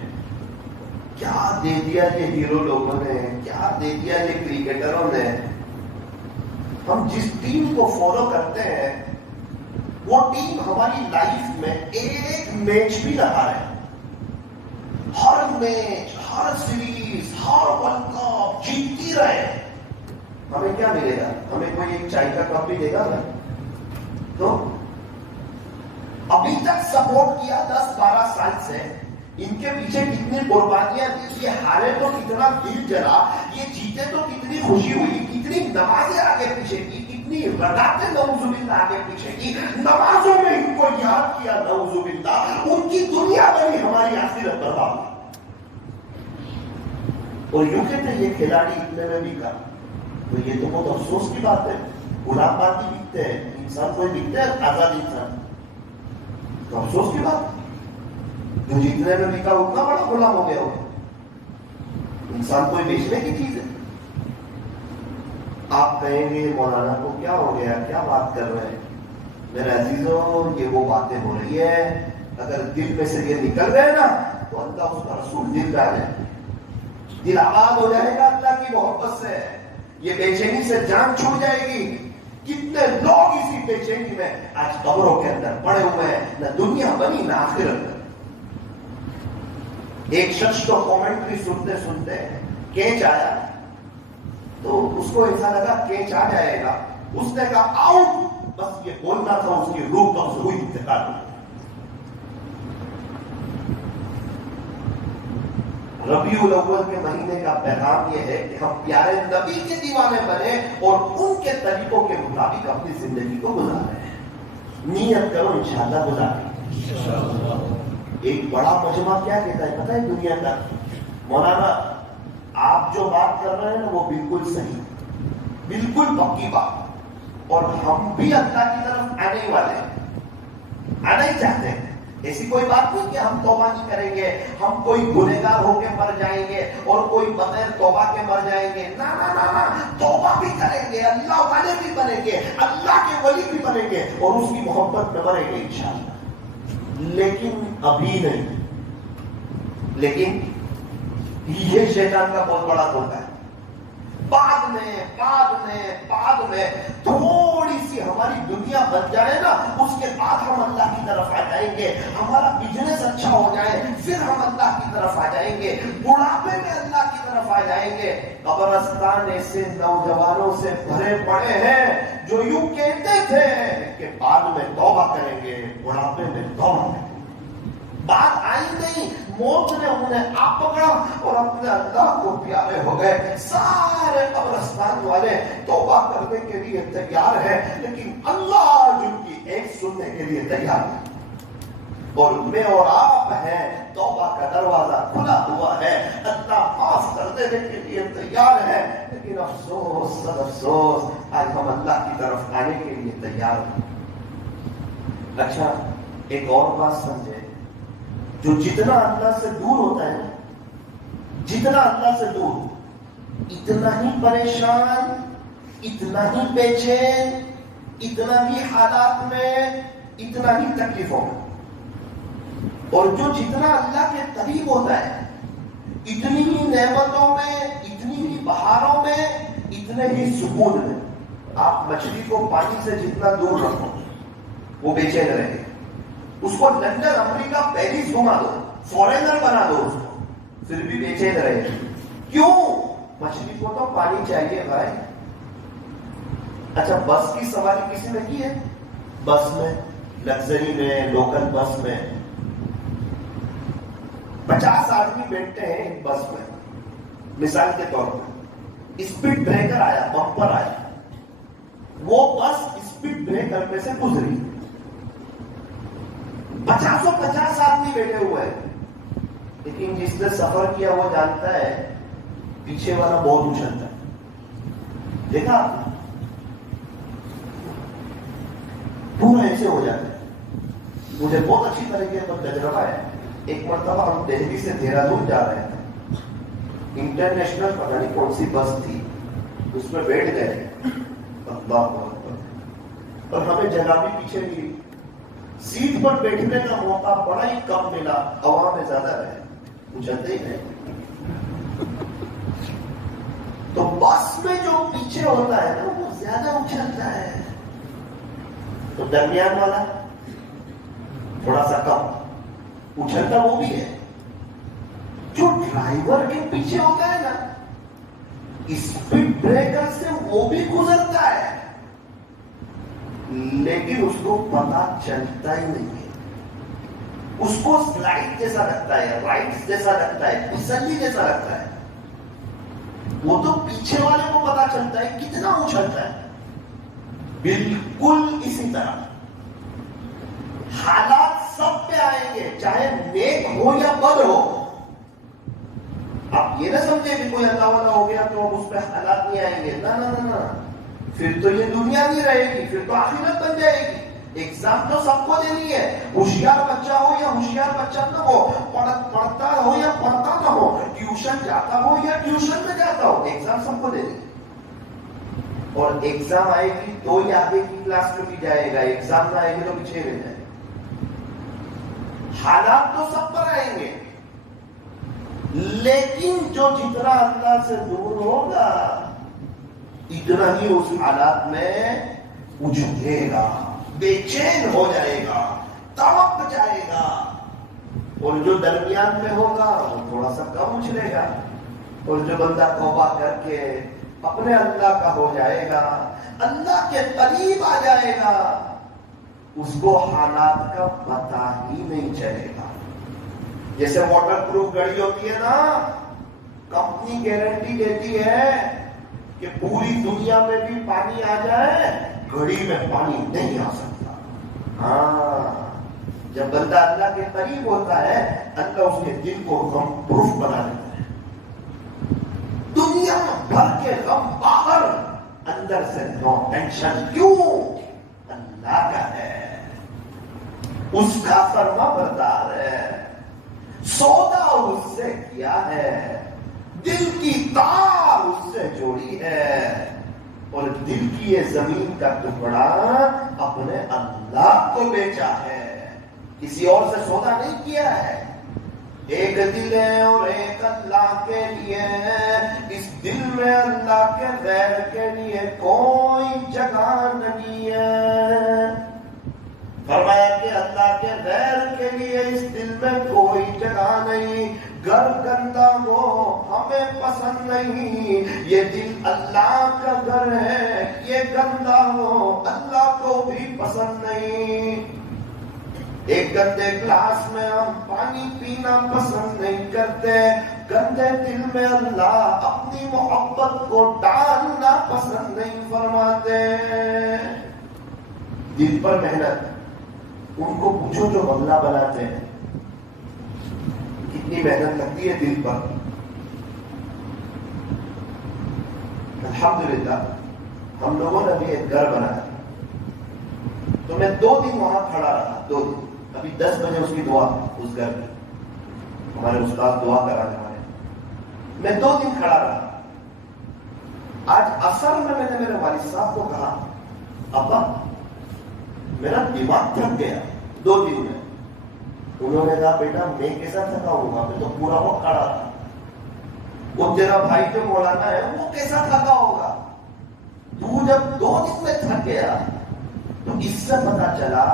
کیا دے دیا یہ ہیرو لوگوں نے، کیا دے دیا یہ کرکٹروں نے. ہم جس ٹیم کو فالو کرتے ہیں وہ ٹیم ہماری لائف میں ایک میچ بھی نہ ہارے، ہر میچ، ہر سیریز، ہر ورلڈ کپ جیتتی رہے، ہمیں کیا ملے گا؟ ہمیں کوئی ایک چائے کا کپ بھی دے گا نا؟ تو ابھی تک سپورٹ کیا 10-12 سال سے، ان کے پیچھے کتنی قربانیاں دی، یہ ہارے تو کتنا دل جلا، یہ جیتے تو کتنی خوشی ہوئی، کتنی نمازیں آگے پیچھے کی، کتنی رکعتیں نعوذ باللہ آگے پیچھے کی، نمازوں میں ان کو یاد کیا نعوذ باللہ، ان کی دنیا میں بھی ہماری آخرت برباد ہوئی. اور یوں کہتے ہیں یہ کھلاڑی اتنے میں بھی کر، تو یہ تو بہت افسوس کی بات ہے. غلام باندھی بکتے ہیں، انسان کوئی بکتے ہیں آزاد انسان، تو افسوس کی بات. جو جتنے میں بکا اتنا بڑا غلام ہو گیا ہو. انسان کوئی بیچنے کی چیز ہے. آپ کہیں گے مولانا کو کیا ہو گیا، کیا بات کر رہے ہیں؟ میرے عزیزوں یہ وہ باتیں ہو رہی ہے، اگر دل میں سے یہ نکل گئے نا تو اللہ اس کا رسول دل ڈالے، دل آباد ہو جائے گا اللہ کی محبت سے، یہ بے چینی سے جان چھوٹ جائے گی. کتنے لوگ اسی بے چینی میں آج قبروں کے اندر پڑے ہوئے ہیں، نہ دنیا بنی نہ آخرت. ایک شخص کو کومنٹری سنتے سنتے کینچ آیا تو اس کو ایسا لگا کینچ آ جائے گا، اس نے کہا آؤٹ، بس یہ بولنا تھا، اس کی روح قبض ہوئی، انتقال ہوئی. ربیع الاول کے مہینے کا پیغام یہ ہے کہ ہم پیارے نبی کے دیوانے بنے اور ان کے طریقوں کے مطابق اپنی زندگی کو گزارے. نیت کرو انشاءاللہ گزارے. ایک بڑا مجمع کیا کہتا ہے پتہ ہے دنیا کا؟ مولانا آپ جو بات کر رہے ہیں نا وہ بالکل صحیح، بالکل پکی بات، اور ہم بھی اللہ کی طرف آنے والے ہیں، آنا ہی چاہتے ہیں. ایسی کوئی بات نہیں کہ ہم توبہ نہیں کریں گے، ہم کوئی گنہگار ہو کے مر جائیں گے اور کوئی بغیر توبہ کے مر جائیں گے. نہ نہ نہ نہ، توبہ بھی کریں گے، اللہ والے بھی بنیں گے، اللہ کے ولی بھی بنیں گے اور اس کی محبت میں مریں گے انشاءاللہ. لیکن ابھی نہیں. لیکن یہ شیطان کا بہت بڑا دھوکہ ہے. بعد میں تھوڑی سی ہماری دنیا بن جائے نا، اس کے بعد ہم اللہ کی طرف آ جائیں گے، ہمارا بزنس اچھا ہو جائے پھر ہم اللہ کی طرف آ جائیں گے، بڑھاپے میں اللہ کی طرف آ جائیں گے. قبرستان ایسے نوجوانوں سے بھرے پڑے ہیں جو یوں کہتے تھے کہ بعد میں توبہ کریں گے، بڑھاپے میں توبہ کریں گے. بات آئی نہیں، موت نے انہیں آپ پکڑا اور اپنے اللہ کو پیارے ہو گئے. سارے قبرستان والے توبہ کرنے کے لیے تیار ہیں، لیکن اللہ جن کی ایک سننے کے لیے تیار ہے. اور میں اور آپ ہیں، توبہ کا دروازہ کھلا ہوا ہے، اللہ معاف کر دینے کے لیے تیار ہے. لیکن افسوس سب افسوس، آج ہم اللہ کی طرف آنے کے لیے تیار ہیں. اچھا ایک اور بات سمجھے، جو جتنا اللہ سے دور ہوتا ہے، جتنا اللہ سے دور، اتنا ہی پریشان، اتنا ہی بے چین، اتنا ہی حالات میں، اتنا ہی تکلیفوں میں. اور جو جتنا اللہ کے قریب ہوتا ہے، اتنی ہی نعمتوں میں، اتنی ہی بہاروں میں، اتنے ہی سکون میں. آپ مچھلی کو پانی سے جتنا دور رکھو وہ بے چین رہے گی. اس کو لندن، امریکہ، پیرس گھما دو، فورینر بنا دو اس کو، پھر بھی بے چین رہے گی. کیوں؟ مچھلی کو تو پانی چاہیے بھائی. اچھا بس کی سواری کسی نے کی ہے؟ بس میں، لگژری میں، لوکل بس میں 50 آدمی بیٹھتے ہیں ایک بس میں. مثال کے طور پر اسپیڈ بریکر آیا، بمپر آیا، وہ بس اسپیڈ بریکر پہ سے گزری، 50 آدمی بیٹھے ہوئے ہیں، لیکن جس نے سفر کیا وہ جانتا ہے پیچھے والا بہت اچھلتا ہے، دیکھا آپ نے؟ پورا ایسے ہو جاتا ہے۔ مجھے بہت اچھی طریقے پر تجربہ ہے۔ ایک مرتبہ ہم دہلی سے دہرادون جا رہے تھے، انٹرنیشنل پتہ نہیں کون سی بس تھی، اس میں بیٹھ گئے، اللہ اکبر، اور ہمیں جگہ بھی پیچھے ملی، سیٹ پر بیٹھنے کا موقع بڑا ہی کم ملا، ہوا میں زیادہ رہے، اچھلتے ہی نہیں۔ تو بس میں جو پیچھے ہوتا ہے نا وہ زیادہ اچھلتا ہے، تو درمیان والا تھوڑا سا کم اچھلتا وہ بھی ہے۔ جو ڈرائیور کے پیچھے ہوتا ہے نا، اسپیڈ بریکر سے وہ بھی گزرتا ہے، لیکن اس کو پتا چلتا ہی نہیں ہے، اس کو سلائڈ جیسا لگتا ہے، رائٹ جیسا لگتا ہے، پسلی جیسا لگتا ہے۔ وہ تو پیچھے والے کو پتا چلتا ہے کتنا اچھلتا ہے۔ بالکل اسی طرح حالات سب پہ آئیں گے، چاہے نیک ہو یا بد ہو۔ آپ یہ نہ سمجھے کہ کوئی اللہ والا ہو گیا تو اس پہ حالات نہیں آئیں گے، نہ، پھر تو یہ دنیا نہیں رہے گی، پھر تو آخرت بن جائے گی۔ ایگزام تو سب کو دینی ہے، ہوشیار بچہ ہو یا ہوشیار بچہ نہ ہو، پڑھتا ہو یا پڑھتا نہ ہو، ٹیوشن جاتا ہو یا ٹیوشن میں جاتا ہو، ایگزام سب کو دینی ہے۔ اور ایگزام آئے گی تو ہی آگے کی کلاس میں بھی جائے گا، ایگزام نہ آئے گی تو پیچھے رہ جائے گا۔ حالات تو سب پر آئیں گے، لیکن جو جتنا اللہ سے دور ہوگا اتنا ہی اس حالات میں اجھلے گا، بے چین ہو جائے گا، تڑپ جائے گا۔ اور جو درمیان میں ہوگا وہ تھوڑا سا کم اچھلے گا۔ اور جو بندہ توبہ کر کے اپنے اللہ کا ہو جائے گا، اللہ کے قریب آ جائے گا، اس کو حالات کا پتہ ہی نہیں چلے گا۔ جیسے واٹر پروف گھڑی ہوتی ہے نا، کمپنی گارنٹی دیتی ہے کہ پوری دنیا میں بھی پانی آ جائے گھڑی میں پانی نہیں آ سکتا۔ ہاں، جب بندہ اللہ کے قریب ہوتا ہے اللہ اس کے دل کو غم پروف بنا دیتا ہے۔ دنیا بھر کے غم باہر، اندر سے نو ٹینشن، کیوں؟ اللہ کا ہے، اس کا فرما بردار ہے، سودا اس سے کیا ہے، دل کی تار اس سے جوڑی ہے، اور دل کی یہ زمین کا ٹکڑا اپنے اللہ کو بیچا ہے، کسی اور سے سودا نہیں کیا ہے۔ ایک دل ہے اور ایک اللہ کے لیے، اس دل میں اللہ کے غیر کے لیے کوئی جگہ نہیں ہے۔ فرمایا کہ اللہ کے غیر کے لیے اس دل میں کوئی جگہ نہیں، گھر گندا ہو ہمیں پسند نہیں، یہ دل اللہ کا گھر ہے، یہ گندا ہو اللہ کو بھی پسند نہیں۔ ایک گندے گلاس میں ہم پانی پینا پسند نہیں کرتے، گندے دل میں اللہ اپنی محبت کو ڈالنا پسند نہیں فرماتے۔ دل پر محنت، ان کو پوچھو جو بنگلہ بناتے ہیں کتنی محنت لگتی ہے دل پر۔ الحمدللہ ہم لوگوں نے بھی ایک گھر بنایا، تو میں 2 دن وہاں کھڑا رہا، 2 دن، ابھی 10 بجے اس کی دعا، اس گھر کی ہمارے استاد دعا کرانے والے، میں 2 دن کھڑا رہا۔ آج عصر میں نے میرے والد صاحب کو کہا، ابا میرا دماغ تھک گیا 2 دن میں۔ انہوں نے کہا بیٹا میں کیسا تھکا ہوگا، میں تو پورا وقت کھڑا تھا، وہ تیرا بھائی جو مولانا ہے وہ کیسا تھکا ہوگا، تو جب 2 دن میں تھک گیا۔ تو اس سے پتا چلا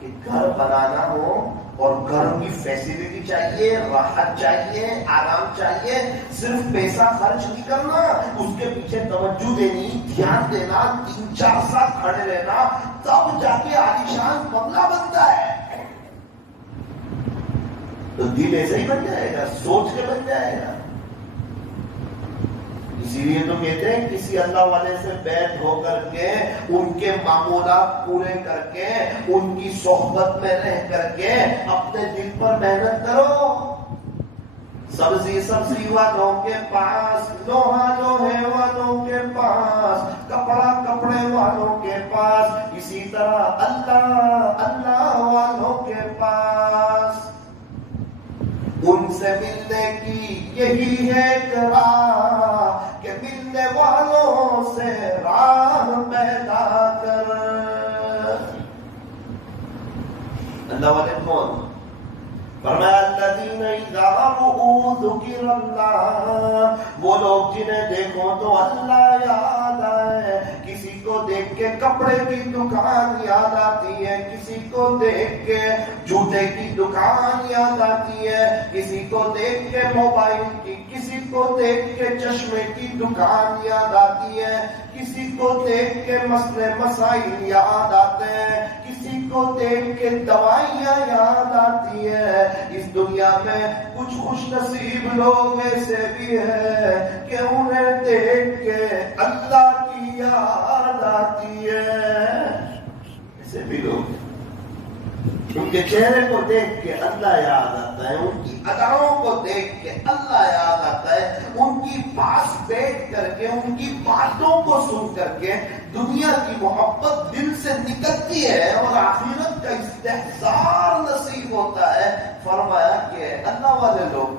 کہ گھر بنانا ہو اور گھر کی فیسلٹی چاہیے، راحت چاہیے، آرام چاہیے، صرف پیسہ خرچ نہیں کرنا، اس کے پیچھے توجہ دینی، دھیان دینا، 3-4 سال کھڑے رہنا، تب جا کے عالیشان بنگلہ بنتا ہے۔ تو دل ایسے ہی بن جائے گا، سوچ کے بن جائے گا۔ اسی لیے تو کہتے ہیں کسی اللہ والے سے بیعت ہو کر کے ان کے معمولات پورے کر کے ان کی صحبت میں رہ کر کے اپنے دل پر محنت کرو. سبزی والوں کے پاس، لوہا لوہے والوں کے پاس، کپڑا کپڑے والوں کے پاس، اسی طرح اللہ والوں کے پاس. ان سے ملنے کی یہی ہے راہ کہ ملنے والوں سے راہ پیدا کر. اللہ والے کون؟ فرمایا الذین اذا رؤوا ذکر اللہ، وہ لوگ جنہیں دیکھو تو اللہ یاد آئے. کسی کو دیکھ کے کپڑے کی دکان یاد آتی ہے، کسی کو دیکھ کے جوتے کی دکان یاد آتی ہے، کسی کو دیکھ کے موبائل کی، کسی کو دیکھ کے چشمے کی دکان یاد آتی ہے، کسی کو دیکھ کے مسئلے مسائل یاد آتے ہیں، کسی کو دیکھ کے دوائیاں یاد آتی ہے. اس دنیا میں کچھ خوش نصیب لوگ ایسے بھی ہیں کہ انہیں دیکھ کے اللہ کی یاد آتی ہے. ایسے بھی لوگ ان کے چہرے کو دیکھ کے اللہ یاد آتا ہے، ان کی اداؤں کو دیکھ کے اللہ یاد آتا ہے، ان کی پاس بیٹھ کر کے ان کی باتوں کو سن کر کے دنیا کی محبت دل سے نکلتی ہے اور آخرت کا استحضار نصیب ہوتا ہے. فرمایا کہ اللہ والے لوگ،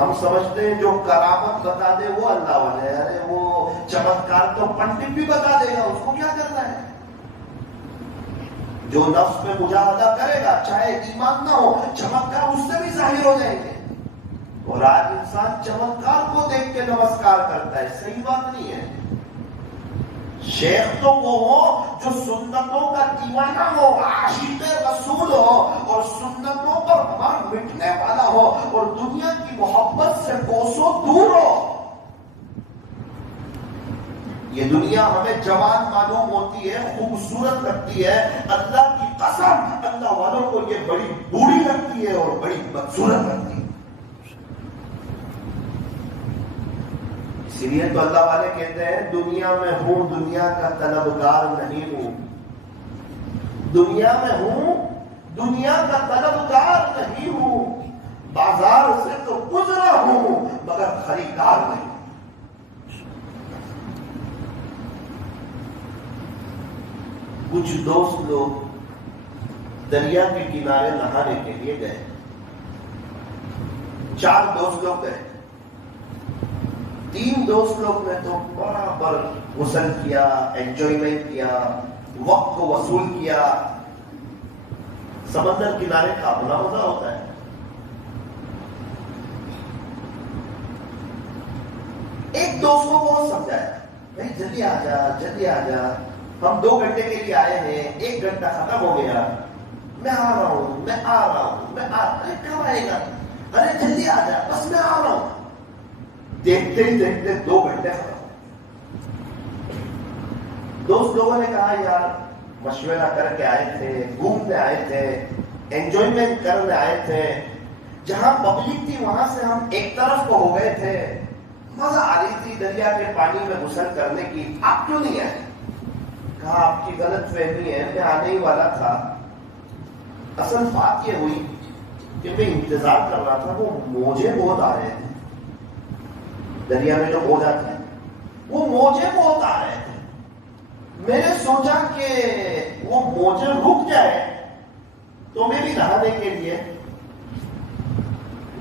ہم سمجھتے ہیں جو کرامت بتا دے وہ اللہ والے، ارے وہ چمتکار تو پنڈت بھی بتا دے گا، اس کو کیا کرنا ہے؟ جو نفس میں مجاہدہ کرے گا چاہے ایمان نہ ہو، چمتکار اس سے بھی ظاہر ہو جائیں گے. اور آج انسان چمتکار کو دیکھ کے نمسکار کرتا ہے، صحیح بات نہیں ہے. شیخ تو وہ ہو جو سنتوں کا دیوانہ ہو، عاشق رسول ہو اور سنتوں پر مر مٹنے والا ہو اور دنیا کی محبت سے کوسوں دور ہو. یہ دنیا ہمیں جوان معلوم ہوتی ہے، خوبصورت لگتی ہے، اللہ کی قسم اللہ والوں کو یہ بڑی بوڑھی لگتی ہے اور بڑی بدصورت لگتی ہے. اسی لیے تو اللہ والے کہتے ہیں دنیا میں ہوں دنیا کا طلبگار نہیں ہوں، دنیا میں ہوں دنیا کا طلبگار نہیں ہوں، بازار سے تو گزرا ہوں مگر خریدار نہیں. کچھ دوست لوگ دریا کے کنارے نہانے کے لیے گئے. 4 دوست لوگ گئے. 3 دوست لوگ نے تو برابر غسل کیا، انجوائمنٹ کیا، وقت کو وصول کیا. سمندر کنارے کا اپنا مزہ ہوتا ہے. ایک دوست کو بہت سمجھایا، بھائی جلدی آ جا جلدی آ جا، ہم 2 گھنٹے کے لیے آئے ہیں، 1 گھنٹہ ختم ہو گیا، میں آ رہا ہوں میں آ رہا ہوں میں ارے کب آئے گا، ارے جلدی آ جا، بس میں آ رہا ہوں. دیکھتے ہی دیکھتے 2 گھنٹے ختم. دوست لوگوں نے کہا یار مشورہ کر کے آئے تھے، گھومنے آئے تھے، انجوائمنٹ کرنے آئے تھے، جہاں پبلک تھی وہاں سے ہم ایک طرف کو ہو گئے تھے، مزہ آ رہی تھی دریا کے پانی میں غسل کرنے کی، آپ کیوں نہیں آئے؟ کہا آپ کی غلط فہمی ہے، میں آنے ہی والا تھا. اصل بات یہ ہوئی کہ میں انتظار کر رہا تھا، وہ موجے بہت آ رہے تھے، دریا میں جو موج آتی ہے وہ موجے بہت آ رہے تھے. میں نے سوچا کہ وہ موجے رک جائے تو میں بھی نہانے کے لیے.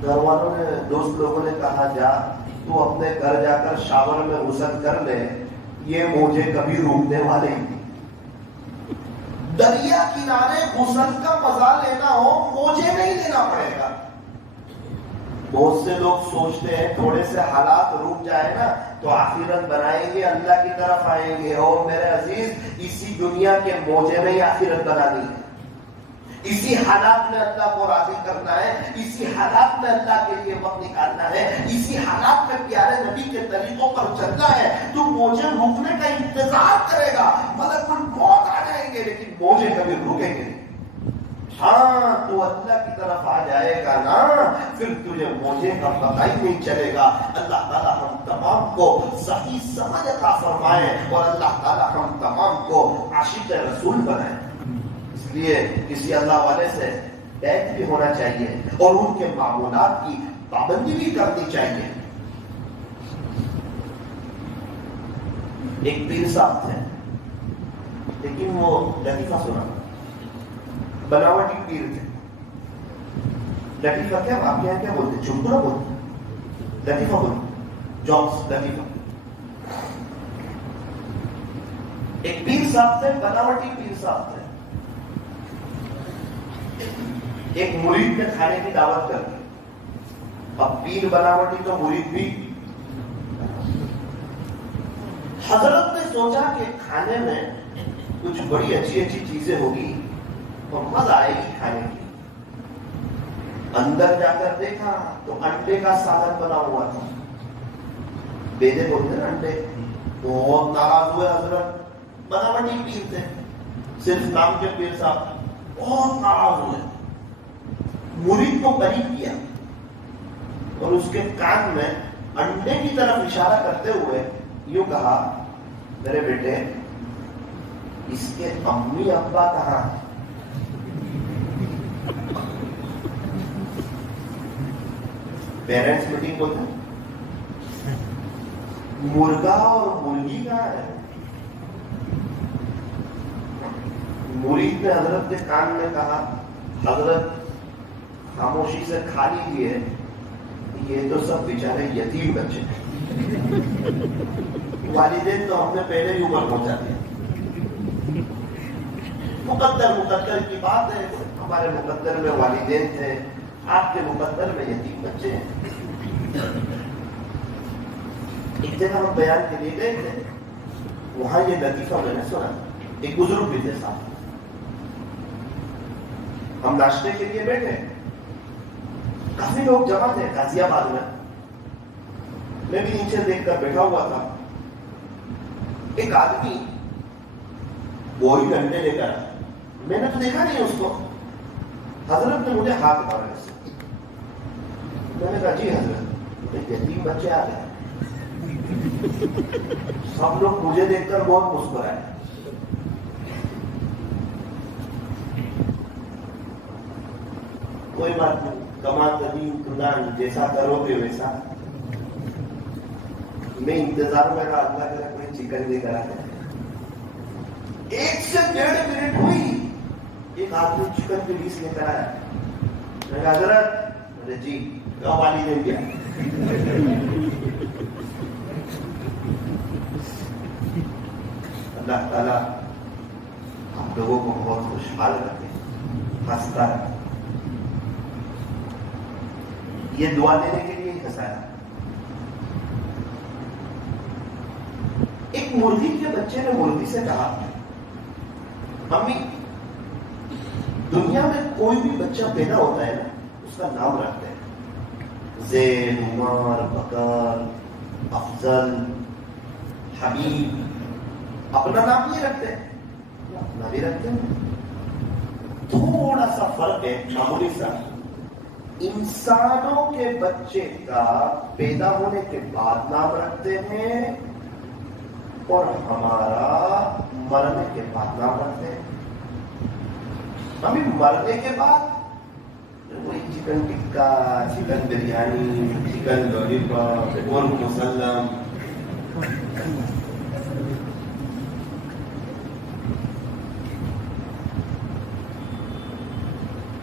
گھر والوں نے دوست لوگوں نے کہا جا تو اپنے گھر جا کر شاور میں غسل کر لے، یہ موجے کبھی روکنے والے ہی. دریا کنارے غسل کا مزہ لینا ہو موجے نہیں لینا پڑے گا. بہت سے لوگ سوچتے ہیں تھوڑے سے حالات رک جائے نا تو آخرت بنائیں گے، اللہ کی طرف آئیں گے. اور میرے عزیز اسی دنیا کے موجے میں ہی آخرت بنانی ہے، اسی حالات میں اللہ کو راضی کرنا ہے، اسی حالات میں اللہ کے لیے وقت نکالنا ہے، اسی حالات میں پیارے نبی کے طریقوں پر چلنا ہے. تو موجے رکنے کا انتظار کرے گا، ملک الموت آ جائیں گے لیکن موجے کبھی رکیں گے. ہاں تو اللہ کی طرف آ جائے گا نا، پھر تجھے مجھے کا پتہ ہی نہیں چلے گا۔ اللہ تعالیٰ ہم تمام کو صحیح سمجھ عطا فرمائے اور اللہ تعالیٰ ہم تمام کو عاشق رسول بنائے۔ اس لیے کسی اللہ والے سے بیعت بھی ہونا چاہیے اور ان کے معمولات کی پابندی بھی کرنی چاہیے۔ ایک پیر صاحب تھے لیکن وہ لطیفہ سنا، بناوٹی پیر تھے۔ لطیفہ کیا آپ کے یہاں کیا بولتے؟ چنکنا بولتے، لطیفہ بولتے، جوکس لطیفہ۔ ایک پیر صاحب تھے، بناوٹی پیر صاحب تھے۔ ایک مرید نے کھانے کی دعوت کر دی۔ اب پیر بناوٹی تو مرید بھی۔ حضرت نے سوچا کہ کھانے میں کچھ بڑی اچھی اچھی چیزیں ہوگی تو مزہ آئے گی کھانے کی۔ اندر جا کر دیکھا تو انڈے کا سالن بنا ہوا تھا، بیدے بولتے ہیں انڈے۔ بہت ناراض ہوئے حضرت، بناوٹی پیر تھے، صرف نام کے پیر صاحب، بہت ناراض ہوئے۔ مرید کو قریب کیا اور اس کے کان میں انڈے کی طرف اشارہ کرتے ہوئے یوں کہا، میرے بیٹے اس کے امی ابا کہاں؟ پیرنٹس میٹنگ بولتے ہیں، مرغا اور مرغی کہاں ہے؟ مرید نے حضرت کے کان میں کہا، حضرت خاموشی سے کھا لیجیے، یہ تو سب بیچارے یتیم بچے ہیں۔ والدین تو ہم نے پہلے ہی اوپر پہنچا دیا۔ مقدر کی بات ہے، ہمارے مقدر میں والدین تھے، آپ کے مقدر میں یتیم بچے ہیں۔ ایک جگہ ہم بیان کے لیے گئے تھے، وہاں یہ لطیفہ میں نے سنا۔ ایک بزرگ بھی تھے صاحب، ہم ناشتے کے لیے بیٹھے، کافی لوگ جمع تھے غازی آباد میں، میں بھی نیچے دیکھ کر بیٹھا ہوا تھا۔ ایک آدمی وہی ڈنڈے لے کر، میں نے تو دیکھا نہیں اس کو، حضرت نے مجھے ہاتھ مارا اس سے۔ میں نے کہا جی حضرت، یتیم بچے آ گئے۔ سب لوگ مجھے دیکھ کر بہت مسکرائے۔ کوئی بات نہیں، کما تدین تدان، جیسا کرو گے ویسا۔ میں انتظار میں رہا، اللہ کرے کوئی چکن لے کر آ جائے۔ 1 سے 1.5 منٹ ہوئی، ایک آدمی چکن کے پیس لے کر آیا۔ میں کہا حضرت، جی گاؤں والی نے کیا؟ اللہ تعالیٰ آپ لوگوں کو بہت خوشحال رکھے، ہنستا رکھے۔ یہ دعا دینے کے لیے ہی ہنسایا۔ ایک مرغی کے بچے نے مرغی سے کہا، امی دنیا میں کوئی بھی بچہ پیدا ہوتا ہے نا، اس کا نام رکھتے ہیں، زید، عمر، بکر، افضل، حبیب۔ اپنا نام نہیں رکھتے، اپنا بھی رکھتے ہیں۔ تھوڑا سا فرق ہے، معمولی سا۔ انسانوں کے بچے کا پیدا ہونے کے بعد نام رکھتے ہیں اور ہمارا مرنے کے بعد نام رکھتے ہیں۔ ہمیں مرنے کے بعد کوئی chicken tikka, chicken biryani, chicken lollipop, مرغ مسلم۔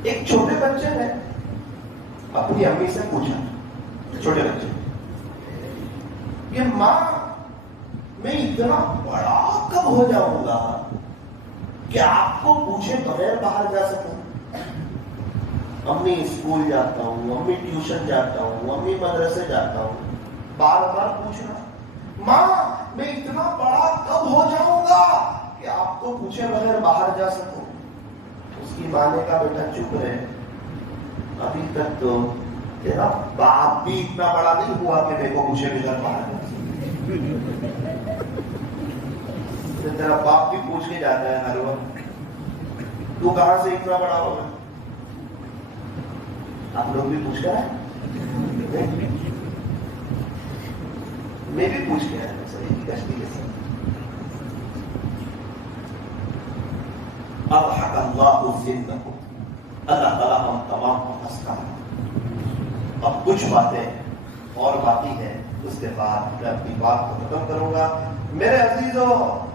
ایک چھوٹے بچے نے اپنی امی سے پوچھا، چھوٹے بچے، یہ ماں میں اتنا بڑا کب ہو جاؤں گا کہ آپ کو پوچھے بغیر باہر جا سکوں؟ امی اسکول جاتا ہوں، امی ٹیوشن جاتا ہوں، امی مدرسے جاتا ہوں، بار بار پوچھنا، ماں میں اتنا بڑا کب ہو جاؤں گا کہ آپ کو پوچھے بغیر باہر جا سکوں؟ اس کی ماں نے کہا، بیٹا چپ رہے، ابھی تک تو تیرا باپ بھی اتنا بڑا نہیں ہوا کہ میرے کو پوچھے بغیر باہر جا سکوں۔ تیرا باپ بھی پوچھ کے جاتا ہے ہر وقت، تو کہاں سے اتنا بڑا ہوگا؟ آپ لوگ بھی پوچھ کر آئے؟ میں بھی پوچھ کے آیا سر ایک کشتی کے ساتھ. اضحک اللہ ذلکم، اللہ تعالیٰ ہم تمام کو ہنستا ہے. اب کچھ باتیں اور باقی ہے، اس کے بعد میں اپنی بات کو ختم کروں گا. میرے عزیزو،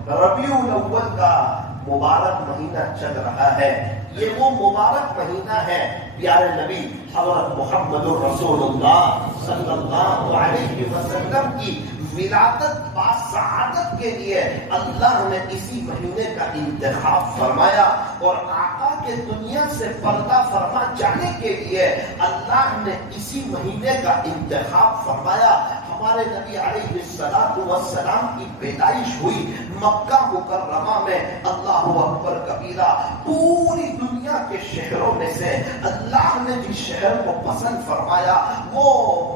ربیع الاول کا مبارک مہینہ چل رہا ہے. یہ وہ مبارک مہینہ ہے پیارے نبی حضرت محمد الرسول اللہ صلی اللہ علیہ وسلم کی ولادت با سعادت کے لیے اللہ نے اسی مہینے کا انتخاب فرمایا، اور آقا کے دنیا سے پردہ فرما جانے کے لیے اللہ نے اسی مہینے کا انتخاب فرمایا. ہمارے نبی علیہ السلام کی پیدائش ہوئی مکہ مکرمہ میں. اللہ اکبر کبیرہ. پوری دنیا کے شہروں میں سے اللہ نے جس شہر کو پسند فرمایا وہ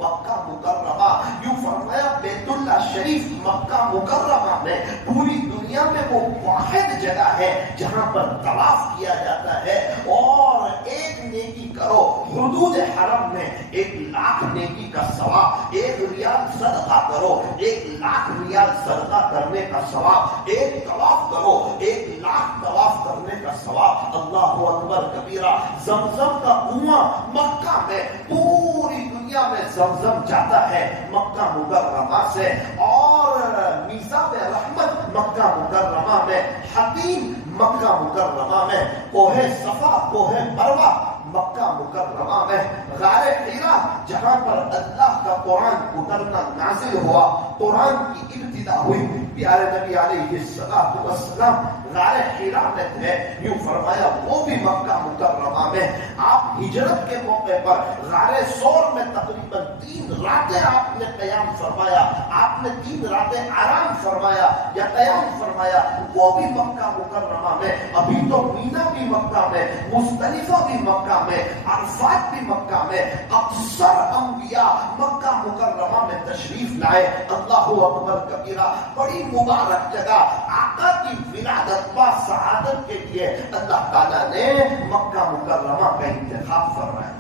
مکہ مکرمہ. یوں فرمایا بیت اللہ شریف مکہ مکرمہ میں پوری دنیا میں وہ واحد جگہ ہے جہاں پر طواف کیا جاتا ہے. اور ایک نیکی کرو حدود حرم میں 1,00,000 نیکی کا ثواب. 1 ریال صدقہ کرو 1,00,000 ریال صدقہ کرنے کا ثواب. ایک طواف کرو 1,00,000 طواف کرنے کا ثواب. اللہ اکبر کبیرہ. زمزم کا کنواں مکہ میں، پوری دنیا میں زمزم جاتا ہے مکہ مکرمہ سے. اور میزاب رحمت مکہ مکرمہ میں، حتیم مکہ مکرمہ میں، کوہ صفا کوہ مروہ مکہ مکرمہ میں، غار حرا جہاں پر اللہ کا قرآن اترنا نازل ہوا، قرآن کی ابتدا ہوئی. پیارے نبی علیہ السلام غار حرا میں تھے. یوں فرمایا وہ بھی مکہ مکرمہ میں. آپ ہجرت کے موقع پر غار ثور میں تقریباً 3 راتیں آپ نے قیام فرمایا. آپ نے 3 راتیں آرام فرمایا یا قیام فرمایا، وہ بھی مکہ مکرمہ میں. ابھی تو مینا بھی مکہ میں، مزدلفہ بھی مکہ میں، عرفات بھی مکہ میں. اکثر انبیاء مکہ مکرمہ میں تشریف لائے. اللہ اکبر کبیرہ. بڑی مبارک جگہ. آقا کی ولادت با سعادت کے لیے اللہ تعالیٰ نے مکہ مکرمہ کا انتخاب فرمایا.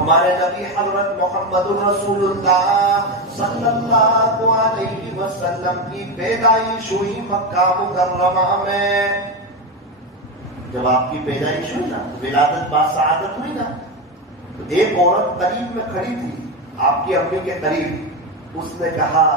ہمارے نبی حضرت محمد الرسول اللہ صلی اللہ علیہ وسلم کی پیدائش ہوئی مکہ مکرمہ میں. جب آپ کی پیدائش ہوئی نا، ولادت با سعادت ہوئی نا، تو ایک عورت قریب میں کھڑی تھی آپ کی امی کے قریب. اس نے کہا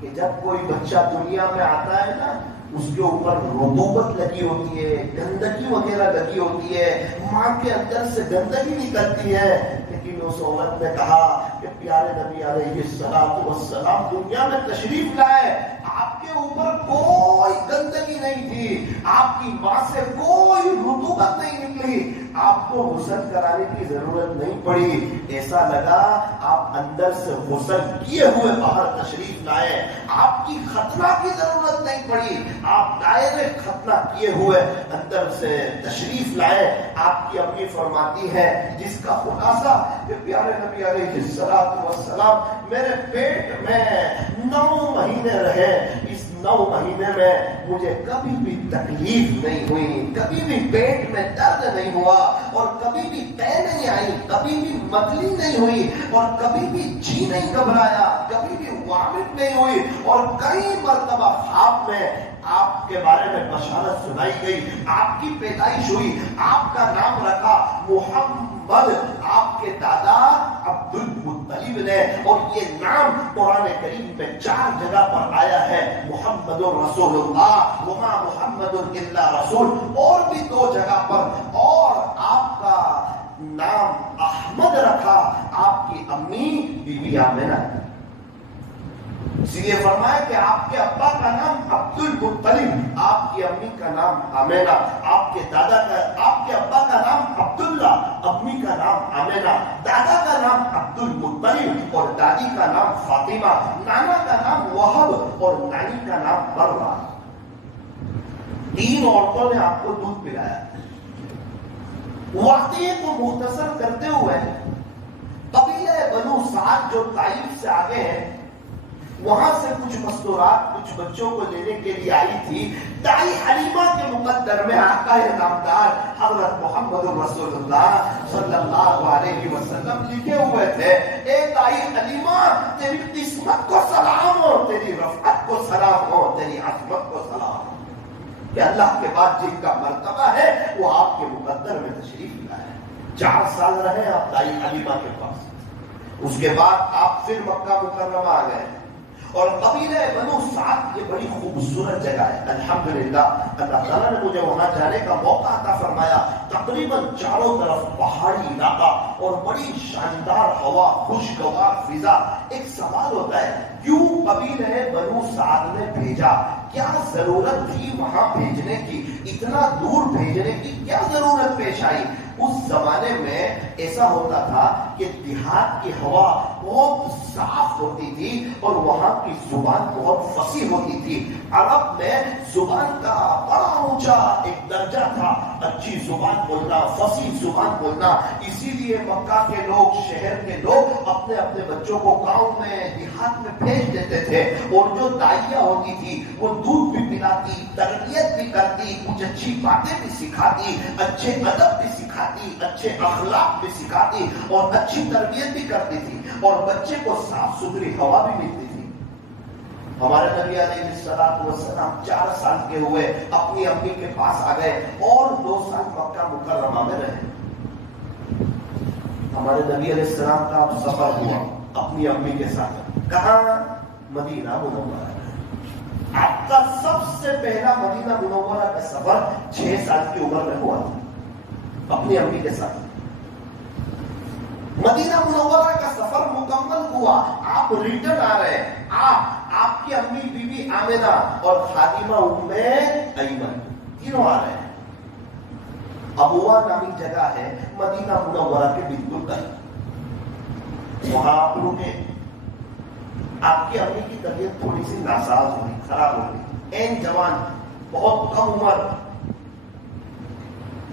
کہ جب کوئی بچہ دنیا میں آتا ہے نا، اس کے اوپر رطوبت لگی ہوتی ہے، گندگی وغیرہ لگی ہوتی ہے، ماں کے اندر سے گندگی نکلتی ہے. لیکن اس عورت نے کہا کہ پیارے نبی علیہ السلام دنیا میں تشریف لائے، آپ کے اوپر کوئی گندگی نہیں تھی، آپ کی ماں سے کوئی رطوبت نہیں نکلی، آپ کو غسل کرانے کی ضرورت نہیں پڑی. ایسا لگا آپ اندر سے غسل کیے ہوئے باہر تشریف لائے. آپ کی ختنہ کی ضرورت نہیں پڑی، آپ ڈائریکٹ ختنہ کیے ہوئے اندر سے تشریف لائے. آپ کی امی فرماتی ہے جس کا خلاصہ کہ پیارے نبی علیہ السلام میرے پیٹ میں 9 مہینے رہے. اس 9 مہینے میں مجھے کبھی بھی تکلیف نہیں ہوئی، کبھی بھی پیٹ میں درد نہیں ہوا، اور کبھی بھی پے نہیں آئی، کبھی بھی متلی نہیں ہوئی، اور کبھی بھی جی نہیں گھبرایا، کبھی بھی وامٹ نہیں ہوئی. اور کئی مرتبہ خواب میں آپ کے بارے میں بشارت سنائی گئی. آپ کی پیدائش ہوئی، آپ کا نام رکھا محمد. آپ کے دادا عبد المطلب نے، اور یہ نام قرآن کریم میں 4 جگہ پر آیا ہے. محمد الرسول اللہ، وما محمد الا رسول، اور بھی 2 جگہ پر. اور آپ کا نام احمد رکھا آپ کی امی بی بی آمنہ. اسی لیے فرمایا کہ آپ کے ابا کا نام عبد المطلب، آپ کی امی کا نام آمنہ. آپ کے ابا کا نام عبداللہ، امی کا نام آمنہ. دادا کا نام عبد المطلب اور دادی کا نام فاطمہ. نانا کا نام وہب اور نانی کا نام برہ. 3 عورتوں نے آپ کو دودھ پلایا. واقعے کو مختصر کرتے ہوئے قبیلہ بنو سعد جو طائف سے آگے ہیں، وہاں سے کچھ مستورات کچھ بچوں کو لینے کے لیے آئی تھی. دائی حلیمہ کے مقدر میں آقا نامدار حضرت محمد رسول اللہ صلی اللہ علیہ وسلم لکھے ہوئے تھے، اے دائی حلیمہ تیری قسمت کو سلام ہو، تیری رفعت کو سلام ہو، تیری عظمت کو سلام ہو، کہ اللہ کے بعد جن کا مرتبہ ہے وہ آپ کے مقدر میں تشریف لائے۔ 4 سال رہے آپ دائی حلیمہ کے پاس، اس کے بعد آپ پھر مکہ مکرمہ آ گئے، اور قبیلہ بنو سعد یہ بڑی خوبصورت جگہ ہے۔ الحمدللہ اللہ تعالیٰ نے مجھے وہاں جانے کا موقع عطا فرمایا۔ تقریباً چاروں طرف پہاڑی علاقہ اور بڑی شاندار ہوا، خوشگوار فضا۔ ایک سوال ہوتا ہے، کیوں قبیلہ بنو سعد نے بھیجا؟ کیا ضرورت تھی وہاں بھیجنے کی؟ اتنا دور بھیجنے کی کیا ضرورت پیش آئی؟ اس زمانے میں ایسا ہوتا تھا کہ دیہات کی ہوا بہت صاف ہوتی تھی اور وہاں کی زبان بہت فصیح ہوتی تھی۔ عرب میں زبان کا بڑا اونچا ایک درجہ تھا، اچھی زبان بولنا، فصیح زبان بولنا۔ اسی لیے مکہ کے لوگ، شہر کے لوگ اپنے اپنے بچوں کو گاؤں میں، دیہات میں بھیج دیتے تھے، اور جو دائیہ ہوتی تھی وہ دودھ بھی پلاتی، تربیت بھی کرتی، کچھ اچھی باتیں بھی سکھاتی، اچھے ادب بھی سکھاتی، اچھے اخلاق بھی سکھاتی، اور اچھی تربیت بھی کرتی تھی، اور بچے کو صاف ستھری ہوا بھی ملتی تھی۔ ہمارے نبی علیہ السلام 4 سال کے ہوئے اپنی امی کے پاس آ گئے اور 2 سال مکہ مکرمہ میں رہے۔ ہمارے نبی علیہ السلام کا اب سفر ہوا اپنی امی کے ساتھ، کہاں؟ مدینہ منورہ۔ آپ کا سب سے پہلا مدینہ منورہ کا سفر 6 سال کی عمر میں ہوا تھا اپنی امی کے ساتھ۔ مدینہ منورہ کا سفر مکمل ہوا، آپ ریٹرن آ رہے ہیں، آپ کی امی بی بی آمنہ اور خادمہ ام ایمن تینوں آ رہے ہیں۔ ابوا نامی جگہ ہے مدینہ منورہ کے بالکل قریب، وہاں آپ رکے۔ آپ کی امی کی طبیعت تھوڑی سی ناساز ہوئی، خراب ہو گئی، این جوان، بہت کم عمر۔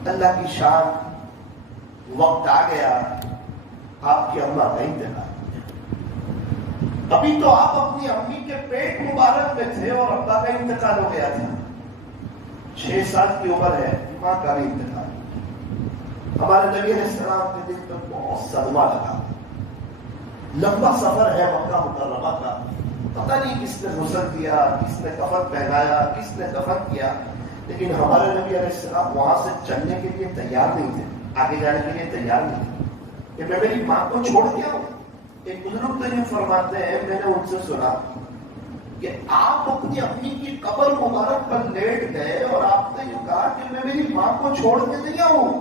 اللہ کی شان، وقت آ گیا، آپ کی اماں کا انتقال۔ ابھی تو آپ اپنی امی کے پیٹ مبارک میں تھے اور ابا کا انتقال ہو گیا تھا۔ 6 سال کی عمر ہے، ماں کا بھی انتقال۔ ہمارے نبی علیہ السلام کے دل پر بہت صدمہ لگا۔ لمبا سفر ہے مکہ مکرمہ کا، پتہ نہیں کس نے غسل دیا، کس نے کفن پہنایا، کس نے دفن کیا، لیکن ہمارے نبی علیہ السلام وہاں سے چلنے کے لیے تیار نہیں تھے، آگے جانے کے لیے تیار نہیں تھے کہ میں میری ماں کو چھوڑ کے آؤں۔ ایک بزرگ تو یہ فرماتے ہیں، میں نے ان سے سنا کہ آپ اپنی امی کی قبر مبارک پر لیٹ گئے اور آپ نے یہ کہا کہ میں میری ماں کو چھوڑ کے نہیں آؤں۔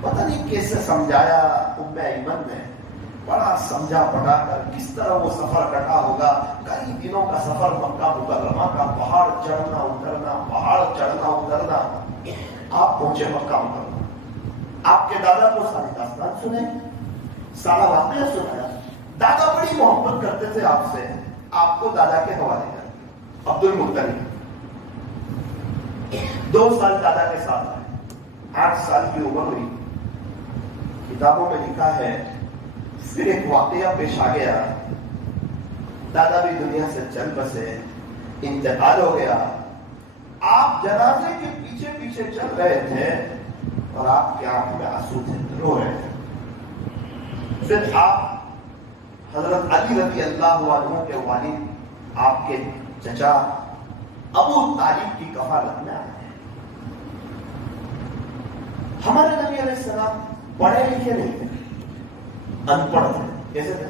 پتہ نہیں کیسے سمجھایا ام ایمن نے، بڑا سمجھا پڑھا کر کس طرح وہ سفر کٹا ہوگا۔ کئی دنوں کا سفر مکہ مکرمہ کا، پہاڑ چڑھنا اترنا، پہاڑ چڑھنا اترنا۔ آپ پہنچے مکہ مکرمہ، آپ کے دادا کو ساری داستان سنے، سارا واقعہ سنایا۔ دادا بڑی محبت کرتے تھے آپ سے، آپ کو دادا کے حوالے کر عبد المطلب 2 سال دادا کے ساتھ رہے، 8 سال کی عمر ہوئی۔ کتابوں میں لکھا ہے پھر ایک واقعہ پیش آ گیا، دادا بھی دنیا سے چل بسے، انتقال ہو گیا۔ آپ جنازے کے پیچھے پیچھے چل رہے تھے اور آپ کے آنکھ میں آنسو تھے، رو رہے تھے۔ پھر آپ حضرت علی رضی اللہ عنہ کے والد، آپ کے چچا ابو طالب کی کفالت میں آئے۔ ہمارے نبی علیہ السلام پڑھے لکھے نہیں تھے، ان پڑھ تھے۔ کیسے تھے؟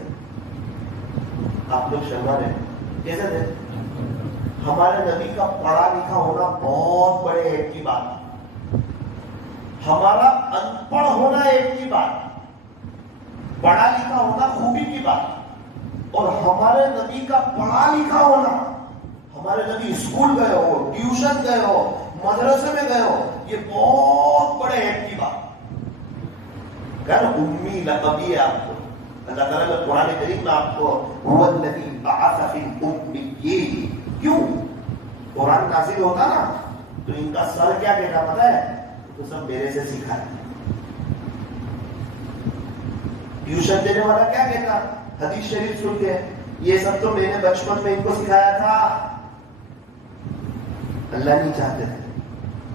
آپ لوگ شرما رہے ہیں، کیسے تھے؟ ہمارے نبی کا پڑھا لکھا ہونا بہت بڑے ایک کی بات ہے، ہمارا ان پڑھ ہونا ایک کی بات، پڑھا لکھا ہونا خوبی کی بات، اور ہمارے نبی کا پڑھا لکھا ہونا، ہمارے نبی اسکول گئے ہو، ٹیوشن گئے ہو، مدرسے میں گئے ہو، یہ بہت بڑے ایک کی بات۔ کہنا امی لقبی ہے آپ کو، اللہ تعالیٰ نے قرآن کریم میں آپ کو هو الذی بعث فی الامیین، کیوں؟ قرآن نازل ہوتا نا تو ان کا سر کیا کہتا پتا ہے؟ تو سب میرے سے سیکھا ہے۔ ٹیوشن دینے والا کیا کہتا؟ حدیث شریف سن کے، یہ سب تو میں نے بچپن میں ان کو سکھایا تھا۔ اللہ نہیں چاہتے تھے